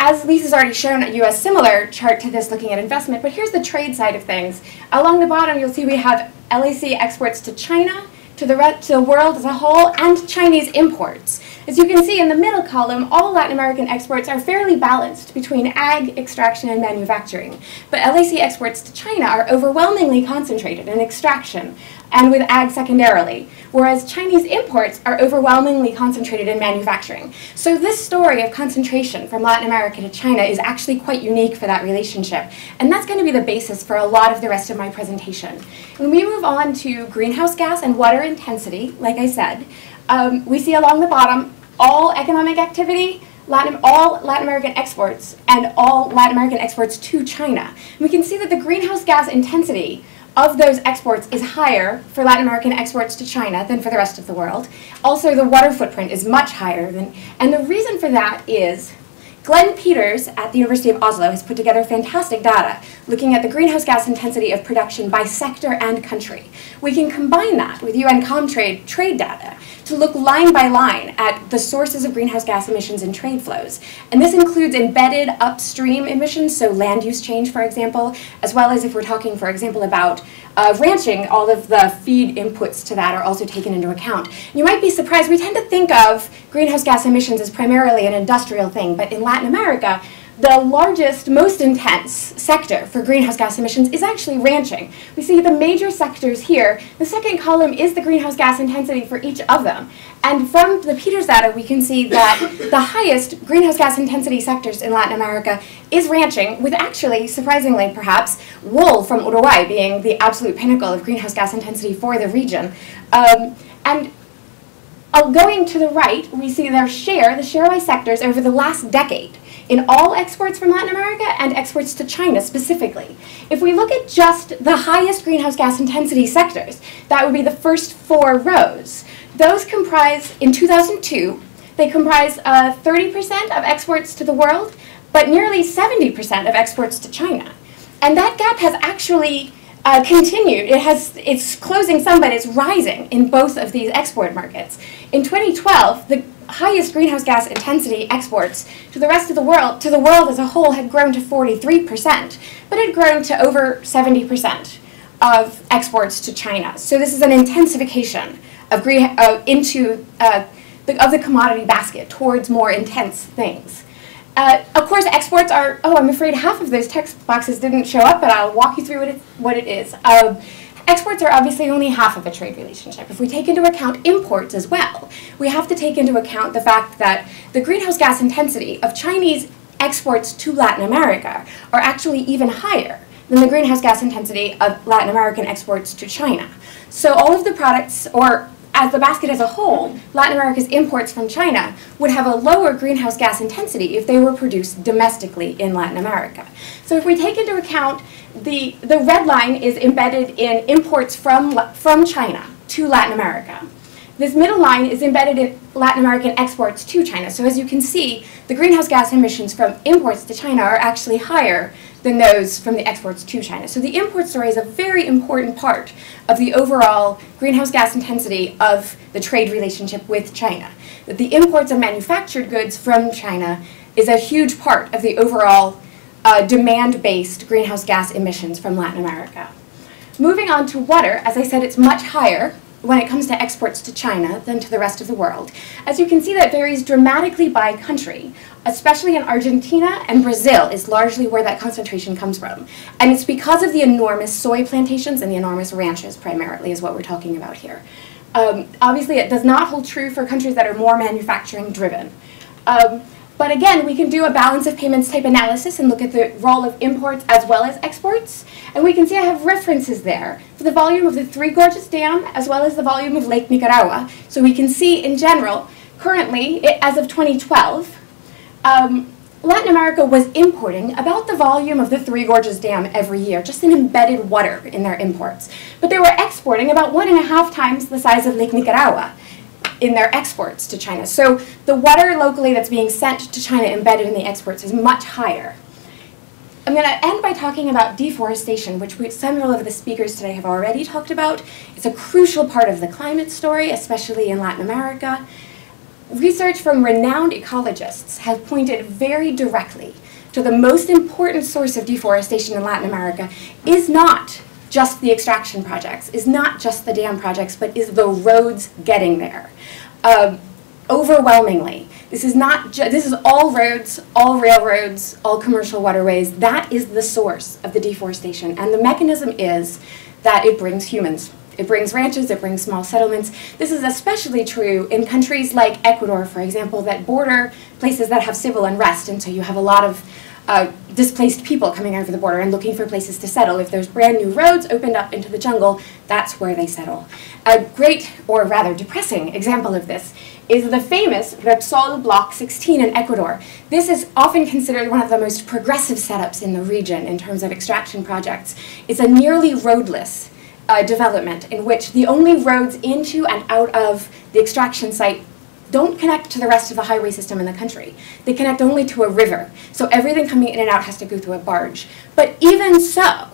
As Lisa's already shown you a similar chart to this looking at investment, but here's the trade side of things. Along the bottom, you'll see we have LAC exports to China, to the world as a whole, and Chinese imports. As you can see in the middle column, all Latin American exports are fairly balanced between ag, extraction, and manufacturing. But LAC exports to China are overwhelmingly concentrated in extraction, and with ag secondarily, whereas Chinese imports are overwhelmingly concentrated in manufacturing. So this story of concentration from Latin America to China is actually quite unique for that relationship, and that's going to be the basis for a lot of the rest of my presentation. When we move on to greenhouse gas and water intensity, like I said, we see along the bottom all economic activity, all Latin American exports, and all Latin American exports to China. And we can see that the greenhouse gas intensity of those exports is higher for Latin American exports to China than for the rest of the world. Also, the water footprint is much higher than, and the reason for that is Glenn Peters at the University of Oslo has put together fantastic data looking at the greenhouse gas intensity of production by sector and country. We can combine that with UN Comtrade trade data to look line by line at the sources of greenhouse gas emissions and trade flows. And this includes embedded upstream emissions, so land use change, for example, as well as if we're talking, for example, about ranching, all of the feed inputs to that are also taken into account. You might be surprised, we tend to think of greenhouse gas emissions as primarily an industrial thing, but in Latin America, the largest, most intense sector for greenhouse gas emissions is actually ranching. We see the major sectors here. The second column is the greenhouse gas intensity for each of them. And from the Peters data, we can see that the highest greenhouse gas intensity sectors in Latin America is ranching, with actually, surprisingly perhaps, wool from Uruguay being the absolute pinnacle of greenhouse gas intensity for the region. And Going to the right, we see the share by sectors over the last decade in all exports from Latin America and exports to China specifically. If we look at just the highest greenhouse gas intensity sectors, that would be the first 4 rows. Those comprise, in 2002, they comprise 30% of exports to the world, but nearly 70% of exports to China. And that gap has actually continued. It's closing some, but it's rising in both of these export markets. In 2012, the highest greenhouse gas intensity exports to the rest of the world, to the world as a whole, had grown to 43%, but had grown to over 70% of exports to China. So this is an intensification of the commodity basket towards more intense things. Of course, exports are, I'm afraid half of those text boxes didn't show up, but I'll walk you through what it is. Exports are obviously only half of a trade relationship. If we take into account imports as well, we have to take into account the fact that the greenhouse gas intensity of Chinese exports to Latin America are actually even higher than the greenhouse gas intensity of Latin American exports to China. So all of the products, or as the basket as a whole, Latin America's imports from China would have a lower greenhouse gas intensity if they were produced domestically in Latin America. So if we take into account the red line is embedded in imports from China to Latin America. This middle line is embedded in Latin American exports to China. So as you can see, the greenhouse gas emissions from imports to China are actually higher than those from the exports to China. So the import story is a very important part of the overall greenhouse gas intensity of the trade relationship with China. That the imports of manufactured goods from China is a huge part of the overall demand-based greenhouse gas emissions from Latin America. Moving on to water, as I said, it's much higher when it comes to exports to China than to the rest of the world. As you can see, that varies dramatically by country, especially in Argentina and Brazil is largely where that concentration comes from. And it's because of the enormous soy plantations and the enormous ranches primarily is what we're talking about here. Obviously, it does not hold true for countries that are more manufacturing driven. But again, we can do a balance of payments type analysis and look at the role of imports as well as exports. And we can see I have references there for the volume of the Three Gorges Dam as well as the volume of Lake Nicaragua. So we can see in general, currently, as of 2012, Latin America was importing about the volume of the Three Gorges Dam every year, just in embedded water in their imports. But they were exporting about 1.5 times the size of Lake Nicaragua in their exports to China. So the water locally that's being sent to China embedded in the exports is much higher. I'm going to end by talking about deforestation, which several of the speakers today have already talked about. It's a crucial part of the climate story, especially in Latin America. Research from renowned ecologists have pointed very directly to the most important source of deforestation in Latin America is not just the extraction projects, is not just the dam projects, but is the roads getting there. Overwhelmingly, this is all roads, all railroads, all commercial waterways. That is the source of the deforestation, and the mechanism is that it brings humans. It brings ranches, it brings small settlements. This is especially true in countries like Ecuador, for example, that border places that have civil unrest, and so you have a lot of displaced people coming over the border and looking for places to settle. If there's brand new roads opened up into the jungle, that's where they settle. A great, or rather depressing, example of this is the famous Repsol Block 16 in Ecuador. This is often considered one of the most progressive setups in the region in terms of extraction projects. It's a nearly roadless development in which the only roads into and out of the extraction site don't connect to the rest of the highway system in the country. They connect only to a river. So everything coming in and out has to go through a barge. But even so,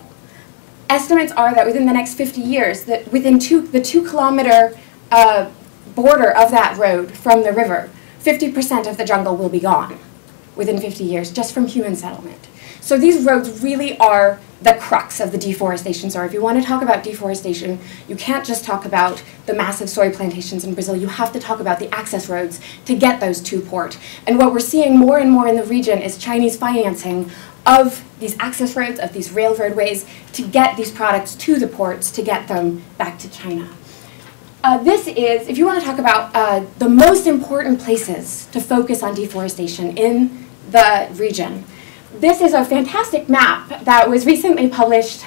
estimates are that within the next 50 years, that within the 2-kilometer border of that road from the river, 50% of the jungle will be gone within 50 years just from human settlement. So these roads really are the crux of the deforestation story. If you want to talk about deforestation, you can't just talk about the massive soy plantations in Brazil. You have to talk about the access roads to get those to port. And what we're seeing more and more in the region is Chinese financing of these access roads, of these railroadways, to get these products to the ports, to get them back to China. This is, if you want to talk about the most important places to focus on deforestation in the region, this is a fantastic map that was recently published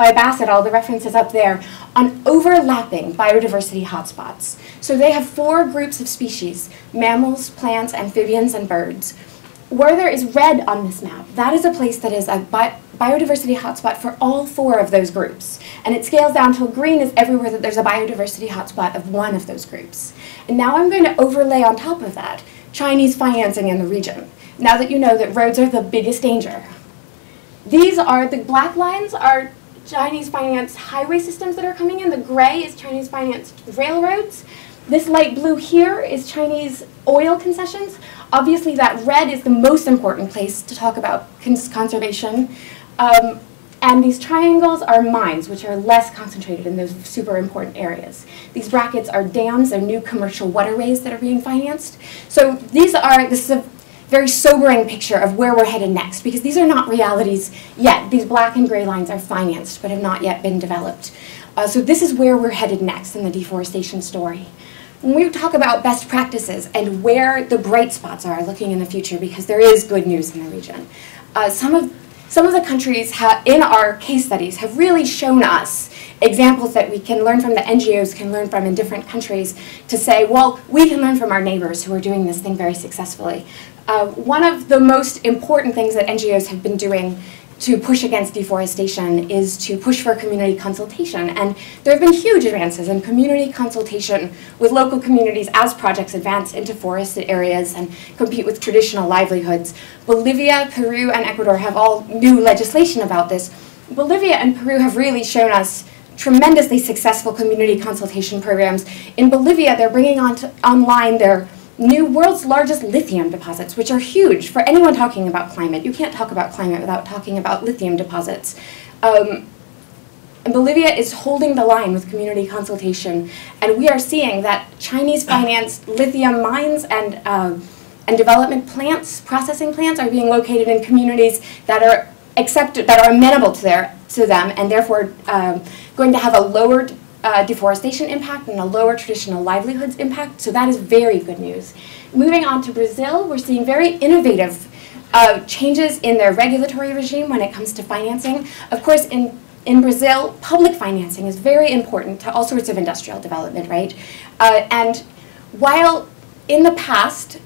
by Bassett, all the references up there, on overlapping biodiversity hotspots. So they have 4 groups of species: mammals, plants, amphibians, and birds. Where there is red on this map, that is a place that is a biodiversity hotspot for all 4 of those groups. And it scales down till green is everywhere that there's a biodiversity hotspot of one of those groups. And now I'm going to overlay on top of that Chinese financing in the region, now that you know that roads are the biggest danger. These are, the black lines are Chinese financed highway systems that are coming in. The gray is Chinese financed railroads. This light blue here is Chinese oil concessions. Obviously that red is the most important place to talk about conservation. And these triangles are mines, which are less concentrated in those super important areas. These brackets are dams, they're new commercial waterways that are being financed. So this is a very sobering picture of where we're headed next, because these are not realities yet. These black and gray lines are financed, but have not yet been developed. So this is where we're headed next in the deforestation story. When we talk about best practices and where the bright spots are looking in the future, because there is good news in the region, some of the countries in our case studies have really shown us examples that we can learn from, the NGOs can learn from in different countries, to say, well, we can learn from our neighbors who are doing this thing very successfully. One of the most important things that NGOs have been doing to push against deforestation is to push for community consultation. And there have been huge advances in community consultation with local communities as projects advance into forested areas and compete with traditional livelihoods. Bolivia, Peru, and Ecuador have all new legislation about this. Bolivia and Peru have really shown us tremendously successful community consultation programs. In Bolivia, they're bringing online their new world's largest lithium deposits, which are huge for anyone talking about climate. You can't talk about climate without talking about lithium deposits. And Bolivia is holding the line with community consultation, and we are seeing that Chinese-financed lithium mines and development plants, processing plants, are being located in communities that are amenable to them, and therefore going to have a lower deforestation impact and a lower traditional livelihoods impact, so that is very good news. Moving on to Brazil, we're seeing very innovative changes in their regulatory regime when it comes to financing. Of course, in Brazil, public financing is very important to all sorts of industrial development, right? And while in the past,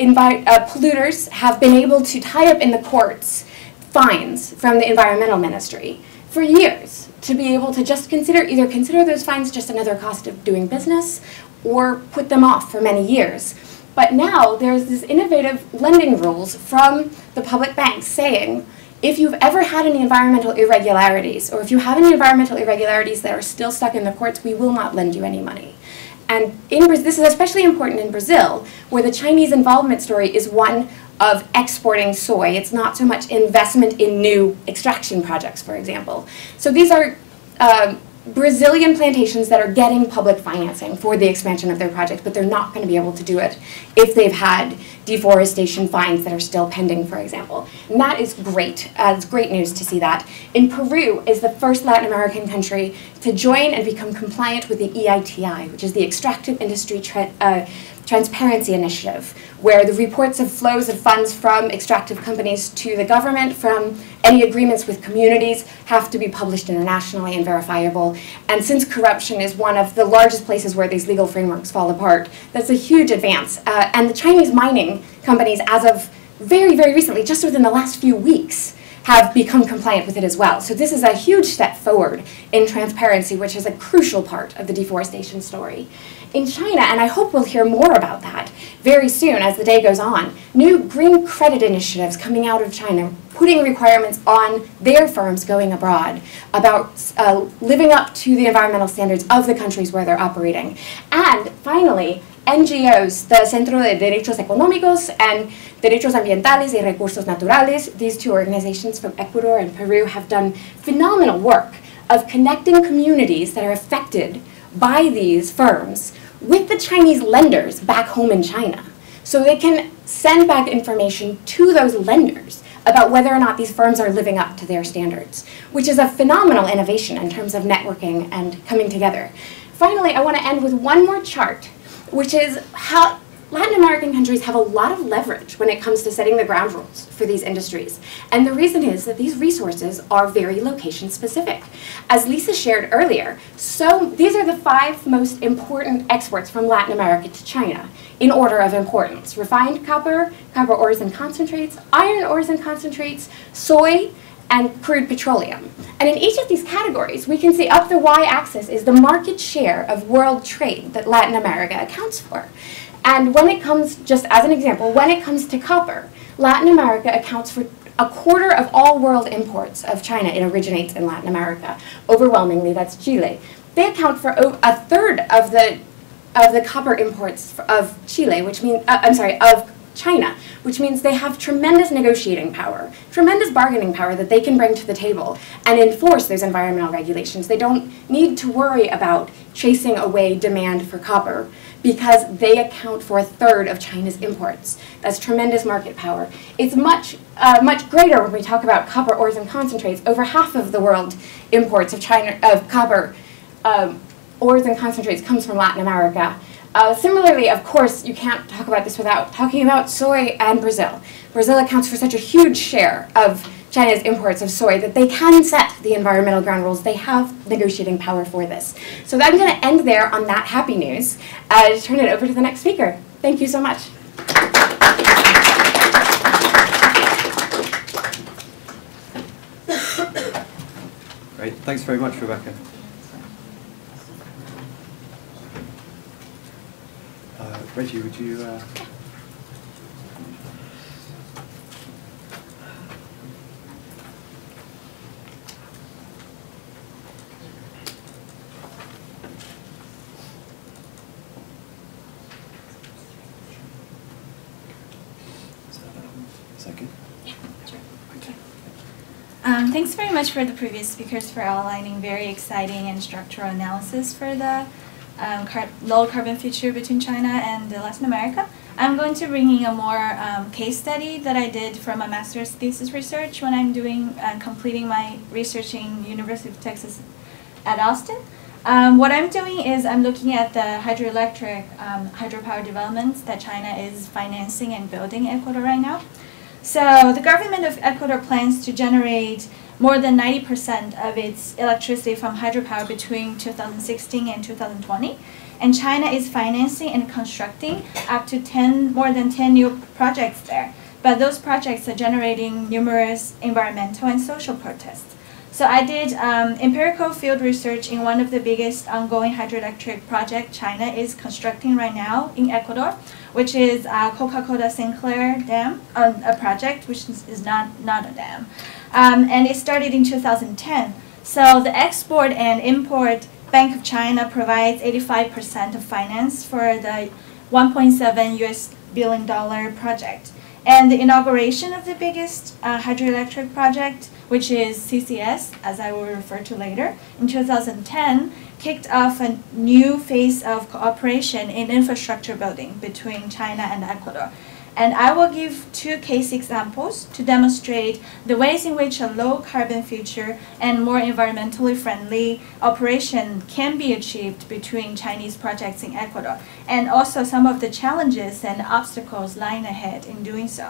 polluters have been able to tie up in the courts fines from the environmental ministry for years, to be able to just either consider those fines just another cost of doing business, or put them off for many years. But now there's this innovative lending rules from the public banks saying, if you've ever had any environmental irregularities, or if you have any environmental irregularities that are still stuck in the courts, we will not lend you any money. And this is especially important in Brazil, where the Chinese involvement story is one of exporting soy. It's not so much investment in new extraction projects, for example. So these are Brazilian plantations that are getting public financing for the expansion of their projects, but they're not going to be able to do it if they've had deforestation fines that are still pending, for example. And that is great. It's great news to see that. In Peru is the first Latin American country to join and become compliant with the EITI, which is the Extractive Industry Transparency Initiative, where the reports of flows of funds from extractive companies to the government, from any agreements with communities, have to be published internationally and verifiable. And since corruption is one of the largest places where these legal frameworks fall apart, that's a huge advance. And the Chinese mining companies, as of very, very recently, just within the last few weeks, have become compliant with it as well. So this is a huge step forward in transparency, which is a crucial part of the deforestation story. In China, and I hope we'll hear more about that very soon as the day goes on, new green credit initiatives coming out of China, putting requirements on their firms going abroad about living up to the environmental standards of the countries where they're operating. And finally, NGOs, the Centro de Derechos Económicos and Derechos Ambientales y Recursos Naturales, these two organizations from Ecuador and Peru have done phenomenal work of connecting communities that are affected by these firms with the Chinese lenders back home in China. So they can send back information to those lenders about whether or not these firms are living up to their standards, which is a phenomenal innovation in terms of networking and coming together. Finally, I want to end with one more chart, which is Latin American countries have a lot of leverage when it comes to setting the ground rules for these industries. And the reason is that these resources are very location specific. As Lisa shared earlier, so these are the 5 most important exports from Latin America to China in order of importance: refined copper, copper ores and concentrates, iron ores and concentrates, soy, and crude petroleum. And in each of these categories, we can see up the y-axis is the market share of world trade that Latin America accounts for. And when it comes, just as an example, when it comes to copper, Latin America accounts for 1/4 of all world imports of China. It originates in Latin America. Overwhelmingly, that's Chile. They account for 1/3 of the copper imports of Chile, which means, of China, which means they have tremendous negotiating power, tremendous bargaining power that they can bring to the table and enforce those environmental regulations. They don't need to worry about chasing away demand for copper because they account for 1/3 of China's imports. That's tremendous market power. It's much greater when we talk about copper ores and concentrates. Over half of the world imports of copper ores and concentrates comes from Latin America. Similarly, of course, you can't talk about this without talking about soy and Brazil. Brazil accounts for such a huge share of China's imports of soy that they can set the environmental ground rules. They have negotiating power for this. So I'm going to end there on that happy news. Turn it over to the next speaker. Thank you so much. Great. Thanks very much, Rebecca. Reggie, would you... Second? Thanks very much for the previous speakers for outlining very exciting and structural analysis for the low carbon future between China and Latin America. I'm going to bring in a more case study that I did from a master's thesis research when I'm completing my research in University of Texas at Austin. What I'm doing is I'm looking at the hydroelectric hydropower developments that China is financing and building in Ecuador right now. So the government of Ecuador plans to generate more than 90% of its electricity from hydropower between 2016 and 2020. And China is financing and constructing up to more than 10 new projects there. But those projects are generating numerous environmental and social protests. So I did empirical field research in one of the biggest ongoing hydroelectric project China is constructing right now in Ecuador, which is Coca-Cola Sinclair Dam, a project which is not a dam. And it started in 2010. So the Export and Import Bank of China provides 85% of finance for the $1.7 billion project. And the inauguration of the biggest hydroelectric project, which is CCS, as I will refer to later, in 2010, kicked off a new phase of cooperation in infrastructure building between China and Ecuador. And I will give 2 case examples to demonstrate the ways in which a low-carbon future and more environmentally friendly operation can be achieved between Chinese projects in Ecuador, and also some of the challenges and obstacles lying ahead in doing so.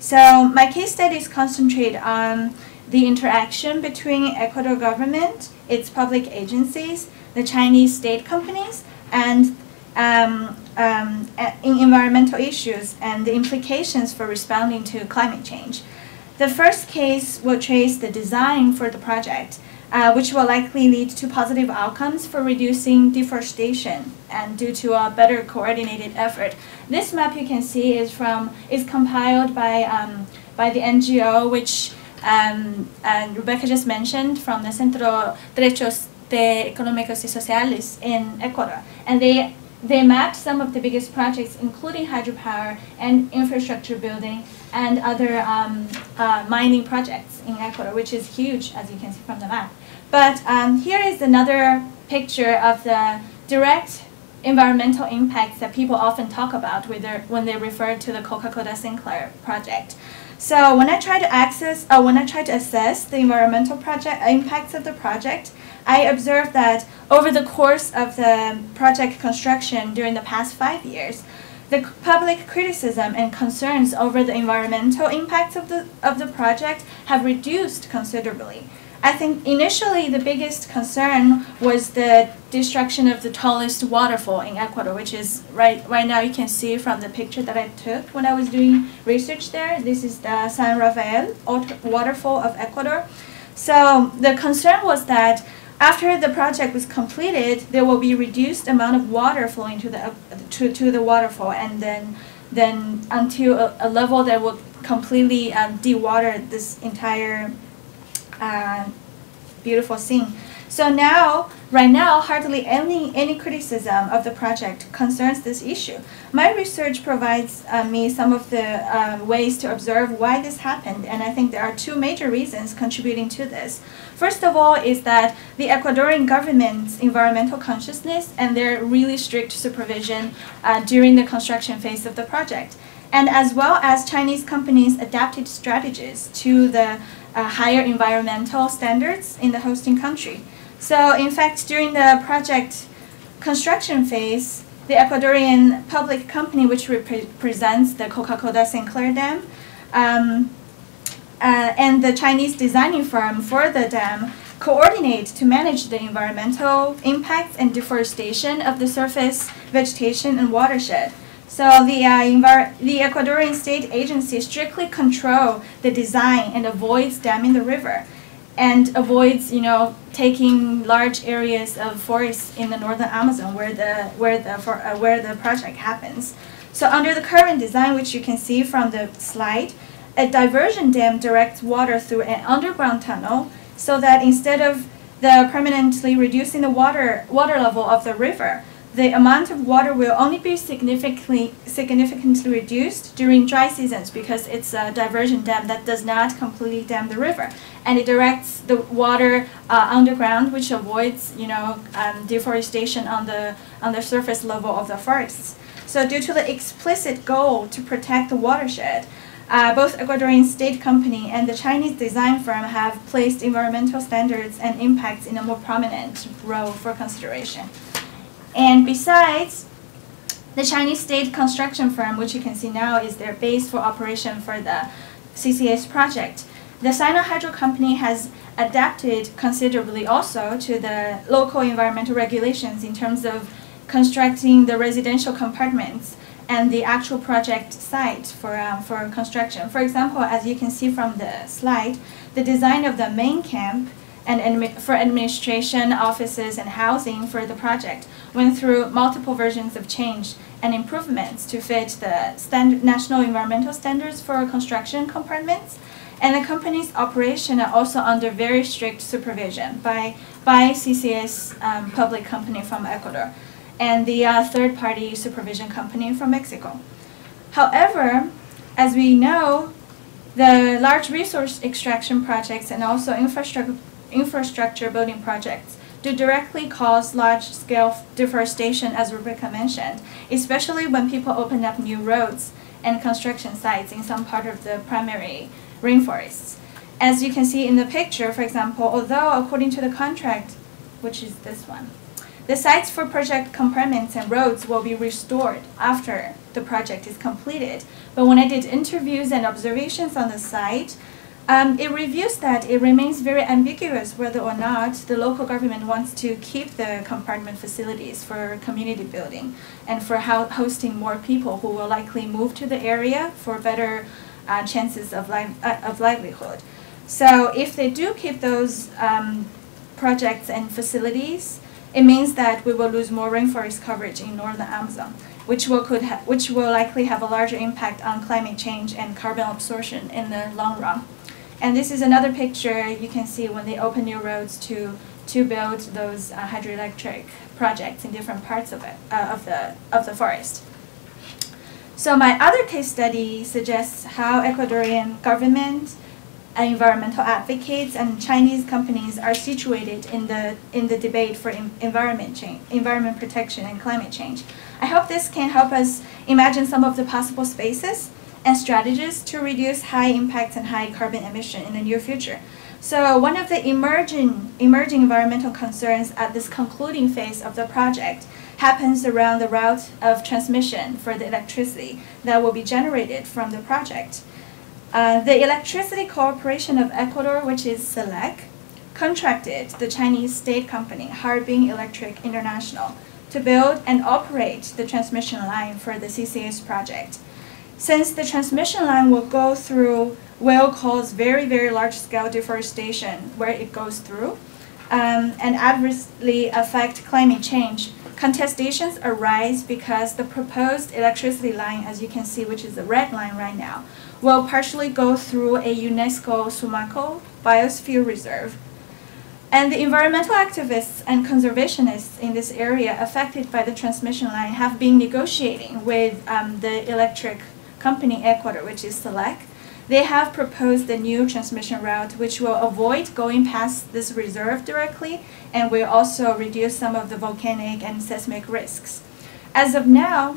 So my case studies concentrate on the interaction between Ecuador government, its public agencies, the Chinese state companies, and in environmental issues and the implications for responding to climate change. The first case will trace the design for the project, which will likely lead to positive outcomes for reducing deforestation and due to a better coordinated effort. This map you can see is compiled by the NGO, which Rebecca just mentioned, from the Centro Derechos Económicos y Sociales in Ecuador. And they mapped some of the biggest projects, including hydropower and infrastructure building and other mining projects in Ecuador, which is huge, as you can see from the map. But here is another picture of the direct environmental impacts that people often talk about when they refer to the Coca-Cola Sinclair project. So when I try to assess the environmental impacts of the project, I observed that over the course of the project construction during the past 5 years, the public criticism and concerns over the environmental impacts of the project have reduced considerably. I think initially the biggest concern was the destruction of the tallest waterfall in Ecuador, which is right now you can see from the picture that I took when I was doing research there. This is the San Rafael waterfall of Ecuador. So the concern was that after the project was completed, there will be reduced amount of water flowing to the waterfall, and then until a level that will completely de-water this entire beautiful scene. So right now, hardly any criticism of the project concerns this issue. My research provides me some of the ways to observe why this happened, and I think there are two major reasons contributing to this. First of all is that the Ecuadorian government's environmental consciousness and their really strict supervision during the construction phase of the project, and as well as Chinese companies' adapted strategies to the higher environmental standards in the hosting country. So in fact, during the project construction phase, the Ecuadorian public company, which represents the Coca-Cola Sinclair Dam, and the Chinese designing firm for the dam coordinate to manage the environmental impacts and deforestation of the surface vegetation and watershed. So the Ecuadorian state agency strictly control the design and avoids damming the river, and avoids taking large areas of forests in the northern Amazon where the project happens. So under the current design, which you can see from the slide, a diversion dam directs water through an underground tunnel, so that instead of the permanently reducing the water level of the river, the amount of water will only be significantly reduced during dry seasons, because it's a diversion dam that does not completely dam the river, and it directs the water underground, which avoids deforestation on the surface level of the forests. So due to the explicit goal to protect the watershed, both Ecuadorian state company and the Chinese design firm have placed environmental standards and impacts in a more prominent role for consideration. And besides, the Chinese state construction firm, which you can see now is their base for operation for the CCS project, the Sino-Hydro company has adapted considerably also to the local environmental regulations in terms of constructing the residential compartments and the actual project site for construction. For example, as you can see from the slide, the design of the main camp and for administration, offices, and housing for the project went through multiple versions of change and improvements to fit the national environmental standards for construction compartments. And the company's operation are also under very strict supervision by CCS public company from Ecuador and the third-party supervision company from Mexico. However, as we know, the large resource extraction projects and also infrastructure building projects do directly cause large-scale deforestation, as Rebecca mentioned, especially when people open up new roads and construction sites in some part of the primary rainforests. As you can see in the picture, for example, although according to the contract, which is this one, the sites for project compartments and roads will be restored after the project is completed. But when I did interviews and observations on the site, it reveals that it remains very ambiguous whether or not the local government wants to keep the compartment facilities for community building and for hosting more people who will likely move to the area for better chances of livelihood. So if they do keep those projects and facilities, it means that we will lose more rainforest coverage in northern Amazon, which will likely have a larger impact on climate change and carbon absorption in the long run. And this is another picture you can see when they open new roads to build those hydroelectric projects in different parts of the forest. So my other case study suggests how Ecuadorian government, environmental advocates, and Chinese companies are situated in the debate for environment protection and climate change. I hope this can help us imagine some of the possible spaces and strategies to reduce high impact and high carbon emission in the near future. So one of the emerging environmental concerns at this concluding phase of the project happens around the route of transmission for the electricity that will be generated from the project. The Electricity Corporation of Ecuador, which is SELEC, contracted the Chinese state company Harbin Electric International to build and operate the transmission line for the CCS project. Since the transmission line will cause very, very large-scale deforestation where it goes through, and adversely affect climate change, contestations arise because the proposed electricity line, as you can see, which is the red line right now, will partially go through a UNESCO Sumaco biosphere reserve. And the environmental activists and conservationists in this area affected by the transmission line have been negotiating with the electric company Ecuador, which is SELEC. They have proposed a new transmission route which will avoid going past this reserve directly and will also reduce some of the volcanic and seismic risks. As of now,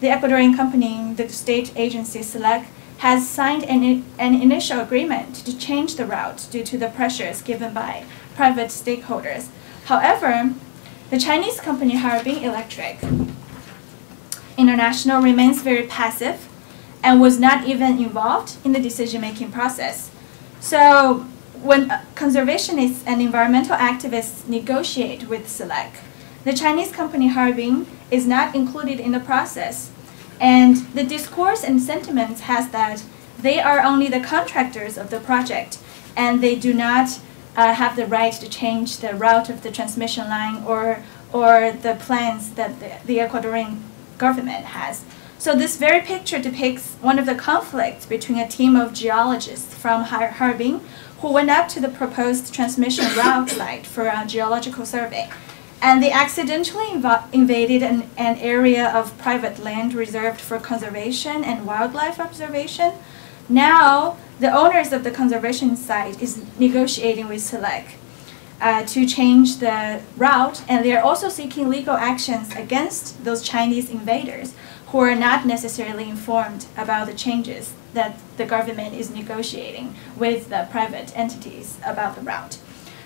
the Ecuadorian company, the state agency SELEC, has signed an initial agreement to change the route due to the pressures given by private stakeholders. However, the Chinese company Harbin Electric International remains very passive and was not even involved in the decision-making process. So when conservationists and environmental activists negotiate with SELEC, the Chinese company Harbin is not included in the process. And the discourse and sentiments has that they are only the contractors of the project and they do not have the right to change the route of the transmission line or the plans that the Ecuadorian government has. So this very picture depicts one of the conflicts between a team of geologists from Harbin who went up to the proposed transmission route site for a geological survey. And they accidentally invaded an area of private land reserved for conservation and wildlife observation. Now, the owners of the conservation site is negotiating with SELEC to change the route, and they are also seeking legal actions against those Chinese invaders who are not necessarily informed about the changes that the government is negotiating with the private entities about the route.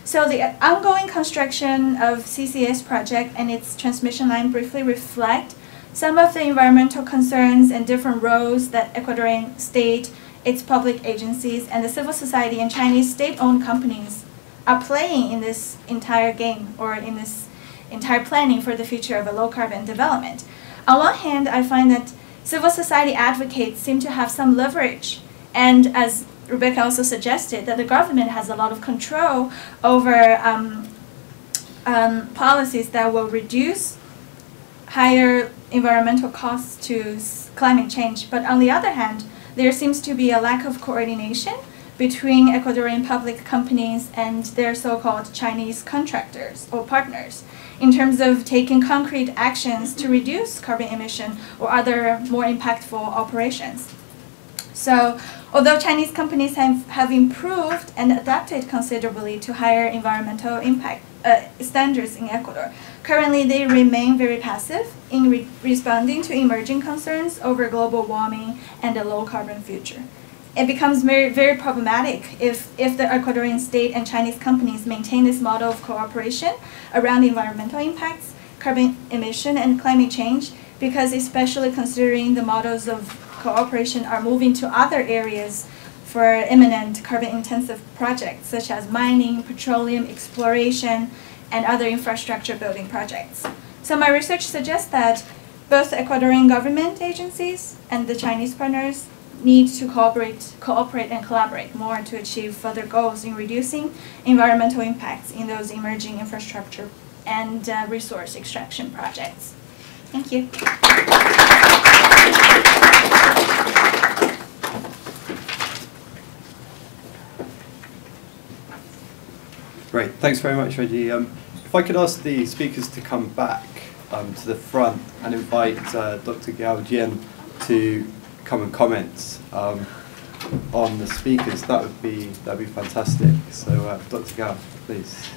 So the ongoing construction of CCS project and its transmission line briefly reflect some of the environmental concerns and different roles that Ecuadorian state, its public agencies, and the civil society and Chinese state-owned companies are playing in this entire game or in this entire planning for the future of a low-carbon development. On one hand, I find that civil society advocates seem to have some leverage, and as Rebecca also suggested, that the government has a lot of control over policies that will reduce higher environmental costs to climate change. But on the other hand, there seems to be a lack of coordination between Ecuadorian public companies and their so-called Chinese contractors or partners in terms of taking concrete actions to reduce carbon emission or other more impactful operations. So, although Chinese companies have improved and adapted considerably to higher environmental impact standards in Ecuador, currently they remain very passive in responding to emerging concerns over global warming and a low-carbon future. It becomes very, very problematic if the Ecuadorian state and Chinese companies maintain this model of cooperation around environmental impacts, carbon emission, and climate change, because especially considering the models of cooperation are moving to other areas for imminent carbon-intensive projects such as mining, petroleum exploration, and other infrastructure building projects. So my research suggests that both the Ecuadorian government agencies and the Chinese partners need to cooperate and collaborate more to achieve further goals in reducing environmental impacts in those emerging infrastructure and resource extraction projects. Thank you. Great, thanks very much, Reggie. If I could ask the speakers to come back to the front and invite Dr. Gao Jian to come and comment on the speakers, that'd be fantastic. So, Dr. Gao, please.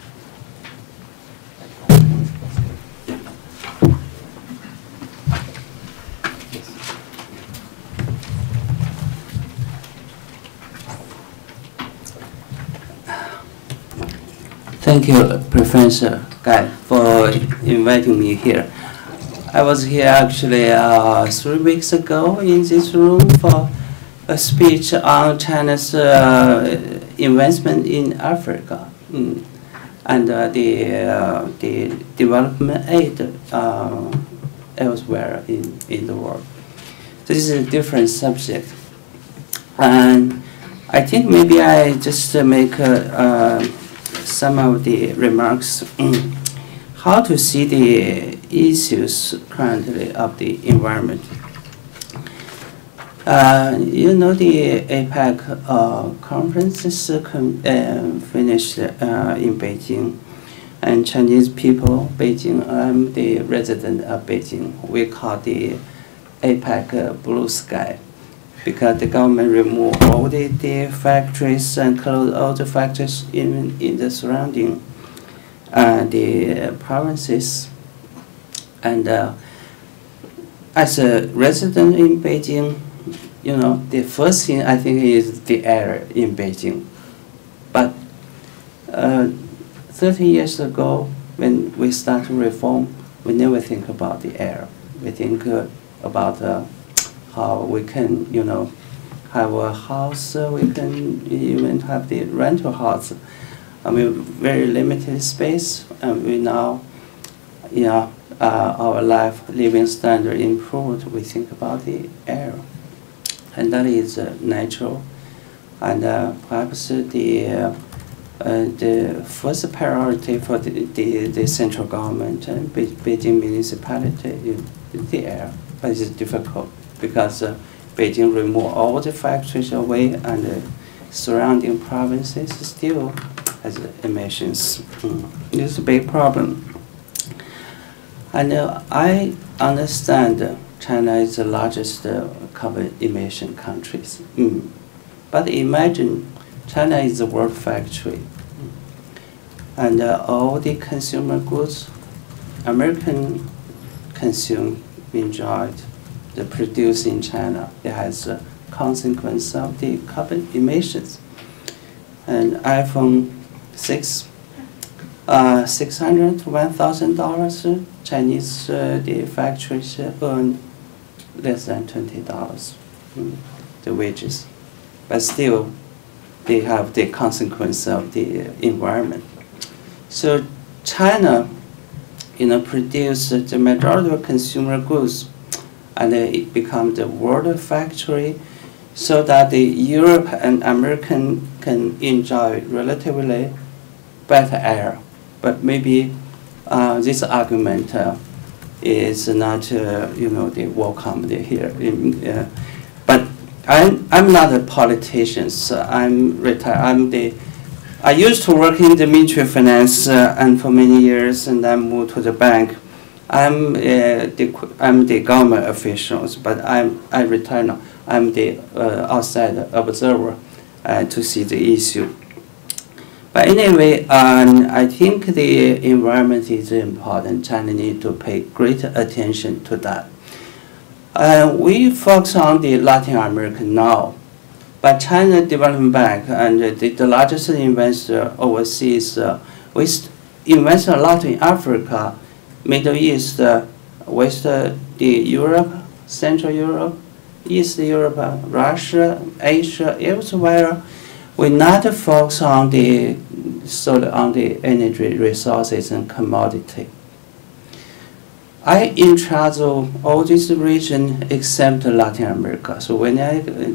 Thank you, Professor Guy, for inviting me here. I was here actually 3 weeks ago in this room for a speech on China's investment in Africa and the development aid elsewhere in the world. This is a different subject. And I think maybe I just make some of the remarks how to see the issues currently of the environment. You know, the APEC conference is finished in Beijing, and Chinese people, Beijing, I'm the resident of Beijing, we call the APEC blue sky, because the government removed all the factories and closed all the factories in the surrounding the provinces. And as a resident in Beijing, you know, the first thing I think is the air in Beijing. But 30 years ago, when we start to reform, we never think about the air. We think about how we can, you know, have a house, we can even have the rental house. I mean, very limited space, and we now, you know, our life living standard improved. We think about the air, and that is natural. And perhaps the first priority for the central government and Beijing municipality is the air, but it's difficult because Beijing removed all the factories away, and the surrounding provinces still has emissions. It's a big problem. And I understand China is the largest carbon emission countries. But imagine China is the world factory. And all the consumer goods American enjoyed, the produced in China, it has a consequence of the carbon emissions. And iPhone 6, $600 to $1,000. Chinese the factories earn less than $20, the wages, but still they have the consequence of the environment. So China, you know, produces the majority of consumer goods, and it becomes the world factory, so that the Europe and American can enjoy relatively better air. But maybe this argument is not, you know, they welcome here. But I'm not a politician. So I'm retired. I used to work in the Ministry of Finance and for many years, and then moved to the bank. I'm the government officials, but I retire now. I'm the outside observer to see the issue. But anyway, I think the environment is important. China needs to pay great attention to that. We focus on the Latin America now, but China Development Bank and the largest investor overseas, we invest a lot in Africa, Middle East, West Europe, Central Europe, East Europe, Russia, Asia, elsewhere. We not focus on the energy resources and commodity. I in charge of all this region except Latin America. So when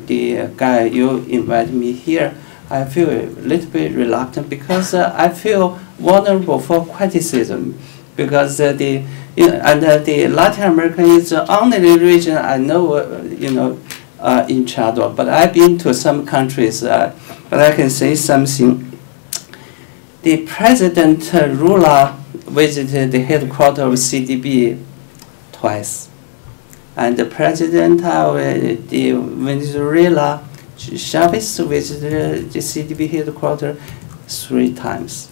the guy you invite me here, I feel a little bit reluctant because I feel vulnerable for criticism, because the Latin America is the only region I know, in charge of. But I've been to some countries, but I can say something. The President Lula visited the headquarters of CDB twice, and the President of the Venezuela, Chavez, visited the CDB headquarters 3 times.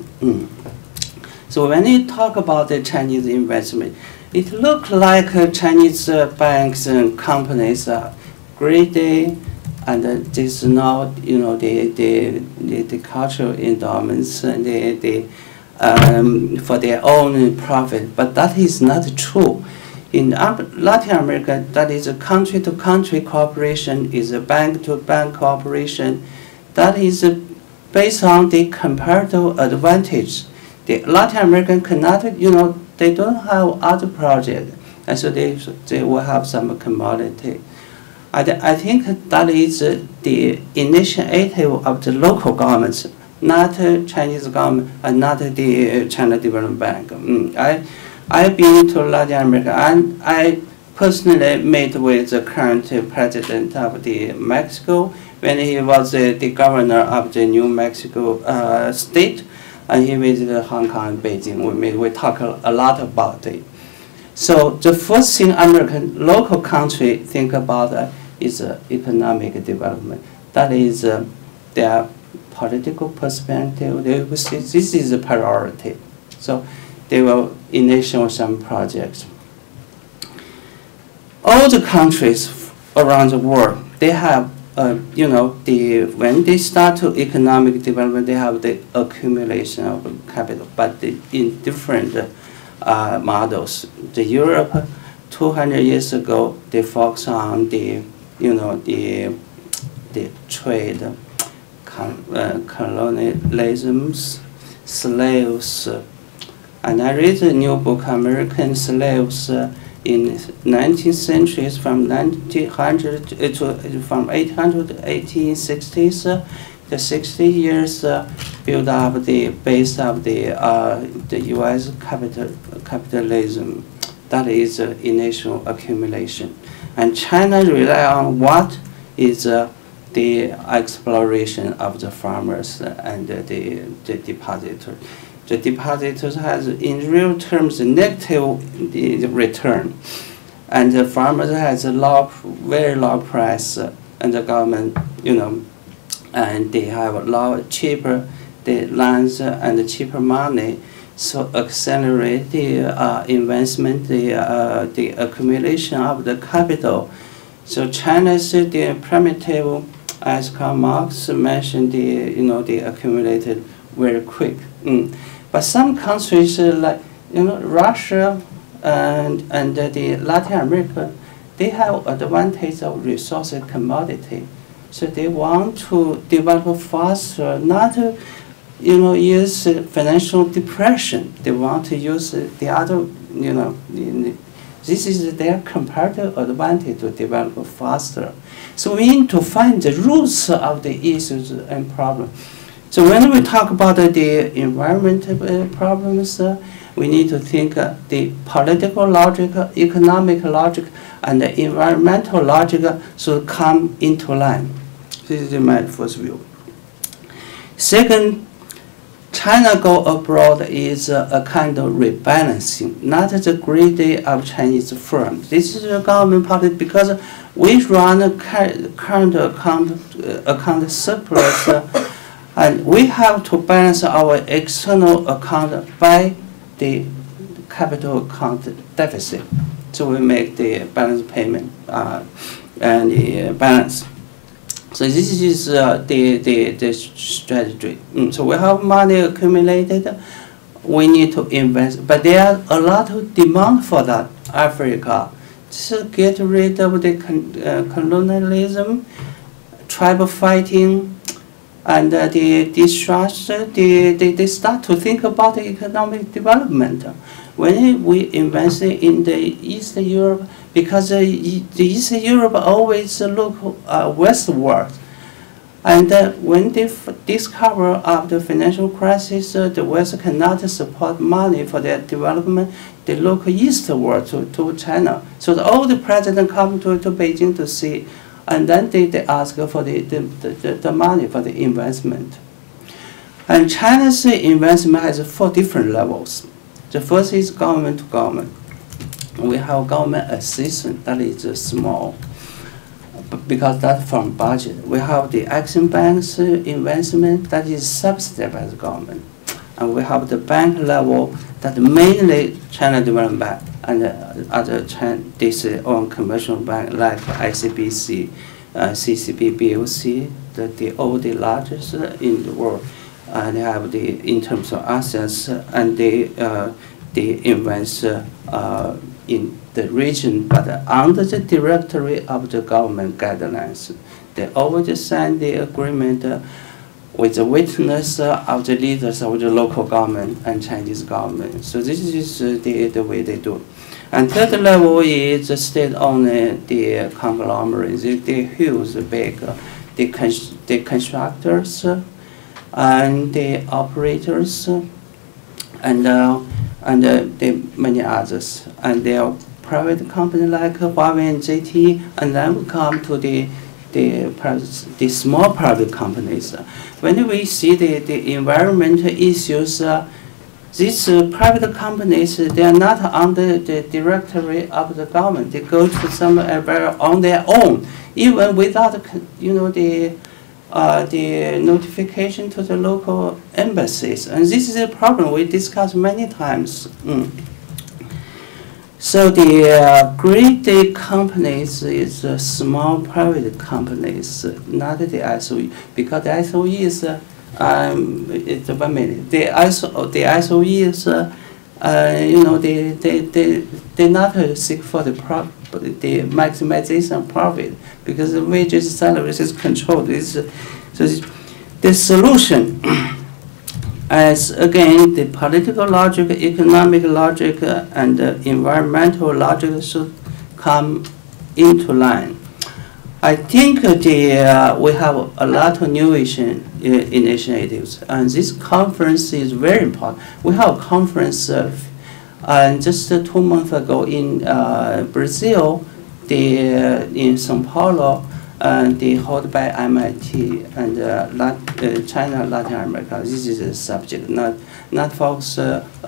So when you talk about the Chinese investment, it looks like Chinese banks and companies are greedy, and this is not, the cultural endowments and for their own profit. But that is not true. In Latin America, that is a country-to-country cooperation, is a bank-to-bank cooperation. That is based on the comparative advantage. The Latin American cannot, they don't have other projects, and so they will have some commodity. I think that is the initiative of the local governments, not Chinese government and not the China Development Bank. I've been to Latin America, and I personally met with the current president of the Mexico when he was the governor of the New Mexico state, and he visited Hong Kong and Beijing. We talk a lot about it. So the first thing American local country think about is economic development. That is their political perspective. They will say this is a priority. So they will initiate some projects. All the countries around the world, they have, when they start to economic development, they have the accumulation of capital, but in different models. The Europe, 200 years ago, they focus on the trade, colonialisms, slaves. And I read a new book, American Slaves in 19th century, from 1800 from 800 to 1860s. The 60 years build up the base of the U.S. capitalism. That is initial accumulation. And China rely on what is the exploration of the farmers and the depositor. The depositors has, in real terms, negative return, and the farmers has a very low price, and the government, and they have a lot cheaper the lands and the cheaper money, so accelerate the investment, the accumulation of the capital. So China's the primitive, as Karl Marx mentioned, the accumulated very quick. But some countries like Russia and the Latin America, they have advantage of resource and commodity, so they want to develop faster, not use financial depression. They want to use the other, this is their comparative advantage to develop faster. So we need to find the roots of the issues and problems. So when we talk about the environmental problems, we need to think the political logic, economic logic, and the environmental logic should come into line. This is my first view. Second, China go abroad is a kind of rebalancing, not the greedy of Chinese firms. This is a government policy because we run a current account surplus, and we have to balance our external account by the capital account deficit. So we make the balance payment and the balance. So this is the strategy. So we have money accumulated, we need to invest, but there are a lot of demand for that. Africa, to get rid of the colonialism, tribal fighting, and the disaster, they start to think about the economic development. When we invest in the Eastern Europe, because the Eastern Europe always look westward, and when they discover after financial crisis, the West cannot support money for their development, they look eastward to China. So all the presidents come to Beijing to see, and then they ask for the money for the investment. And China's investment has 4 different levels. The first is government to government. We have government assistance, that is small, because that's from budget. We have the Action Bank's investment, that is subsidized by the government. And we have the bank level, that mainly China Development Bank and other this own commercial bank like ICBC, CCB, BOC, all the largest in the world. They have in terms of assets, and they invest in the region, but under the directory of the government guidelines. They always sign the agreement with the witness of the leaders of the local government and Chinese government. So this is the way they do. And third level is the state-owned the conglomerate, the huge, big, the constructors and the operators and the many others. And they are private companies like Huawei and ZTE, and then we come to the small private companies. When we see the environmental issues, these private companies, they are not under the directory of the government. They go to somewhere on their own, even without, the notification to the local embassies. And this is a problem we discussed many times. So the great companies is small private companies, not the SOE, because the SOE is it's 1 minute. The SOE is they not seek for the maximization of profit, because the wages, salaries is controlled. So the solution. As again, the political logic, economic logic, and environmental logic should come into line. I think we have a lot of new initiatives, and this conference is very important. We have a conference just 2 months ago in Brazil, in Sao Paulo, held by MIT and China, Latin America. This is a subject, not focused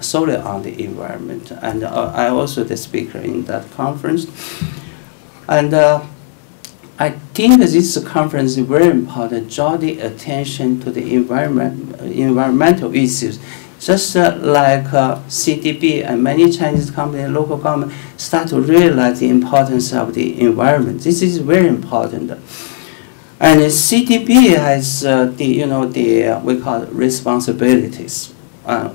solely on the environment. And I also the speaker in that conference. And I think this conference is very important, draw the attention to the environmental issues. Just like CDB and many Chinese companies, local government start to realize the importance of the environment. This is very important. And CDB has we call it responsibilities.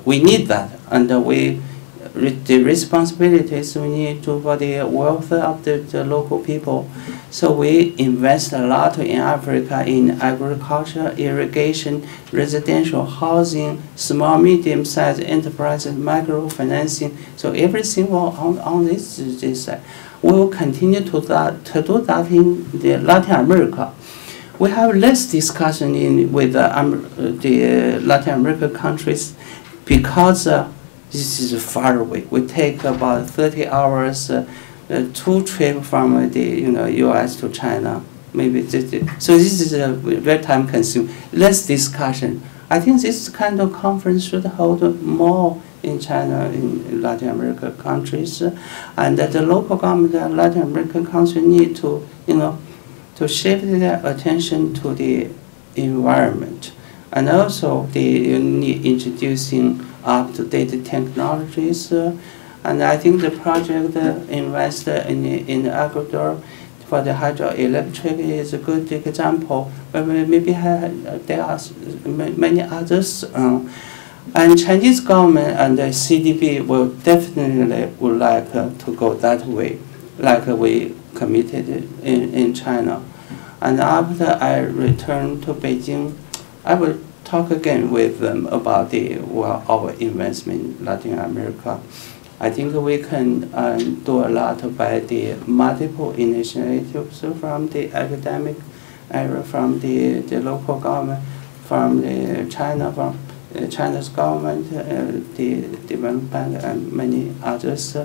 We need that, and the responsibilities we need to for the welfare of the local people. So we invest a lot in Africa in agriculture, irrigation, residential housing, small, medium-sized enterprises, microfinancing. So everything on this side. We will continue to do that in the Latin America. We have less discussion with the Latin American countries because this is far away. We take about 30 hours, 2 trips from the U.S. to China. Maybe so this is very time consuming. Less discussion. I think this kind of conference should hold more in China, in Latin American countries, and that the local government and Latin American countries need to to shift their attention to the environment, and also they need introducing up-to-date technologies. And I think the project invested in Ecuador for the hydroelectric is a good example. But maybe there are many others. And Chinese government and the CDB will definitely would like to go that way, like we committed in China. And after I return to Beijing, I will talk again with them about our investment in Latin America. I think we can do a lot by the multiple initiatives from the academic area, from the local government, from the China's government, the development bank, and many others.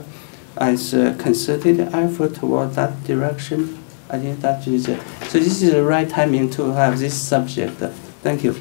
As a concerted effort toward that direction, I think that is so. This is the right timing to have this subject. Thank you.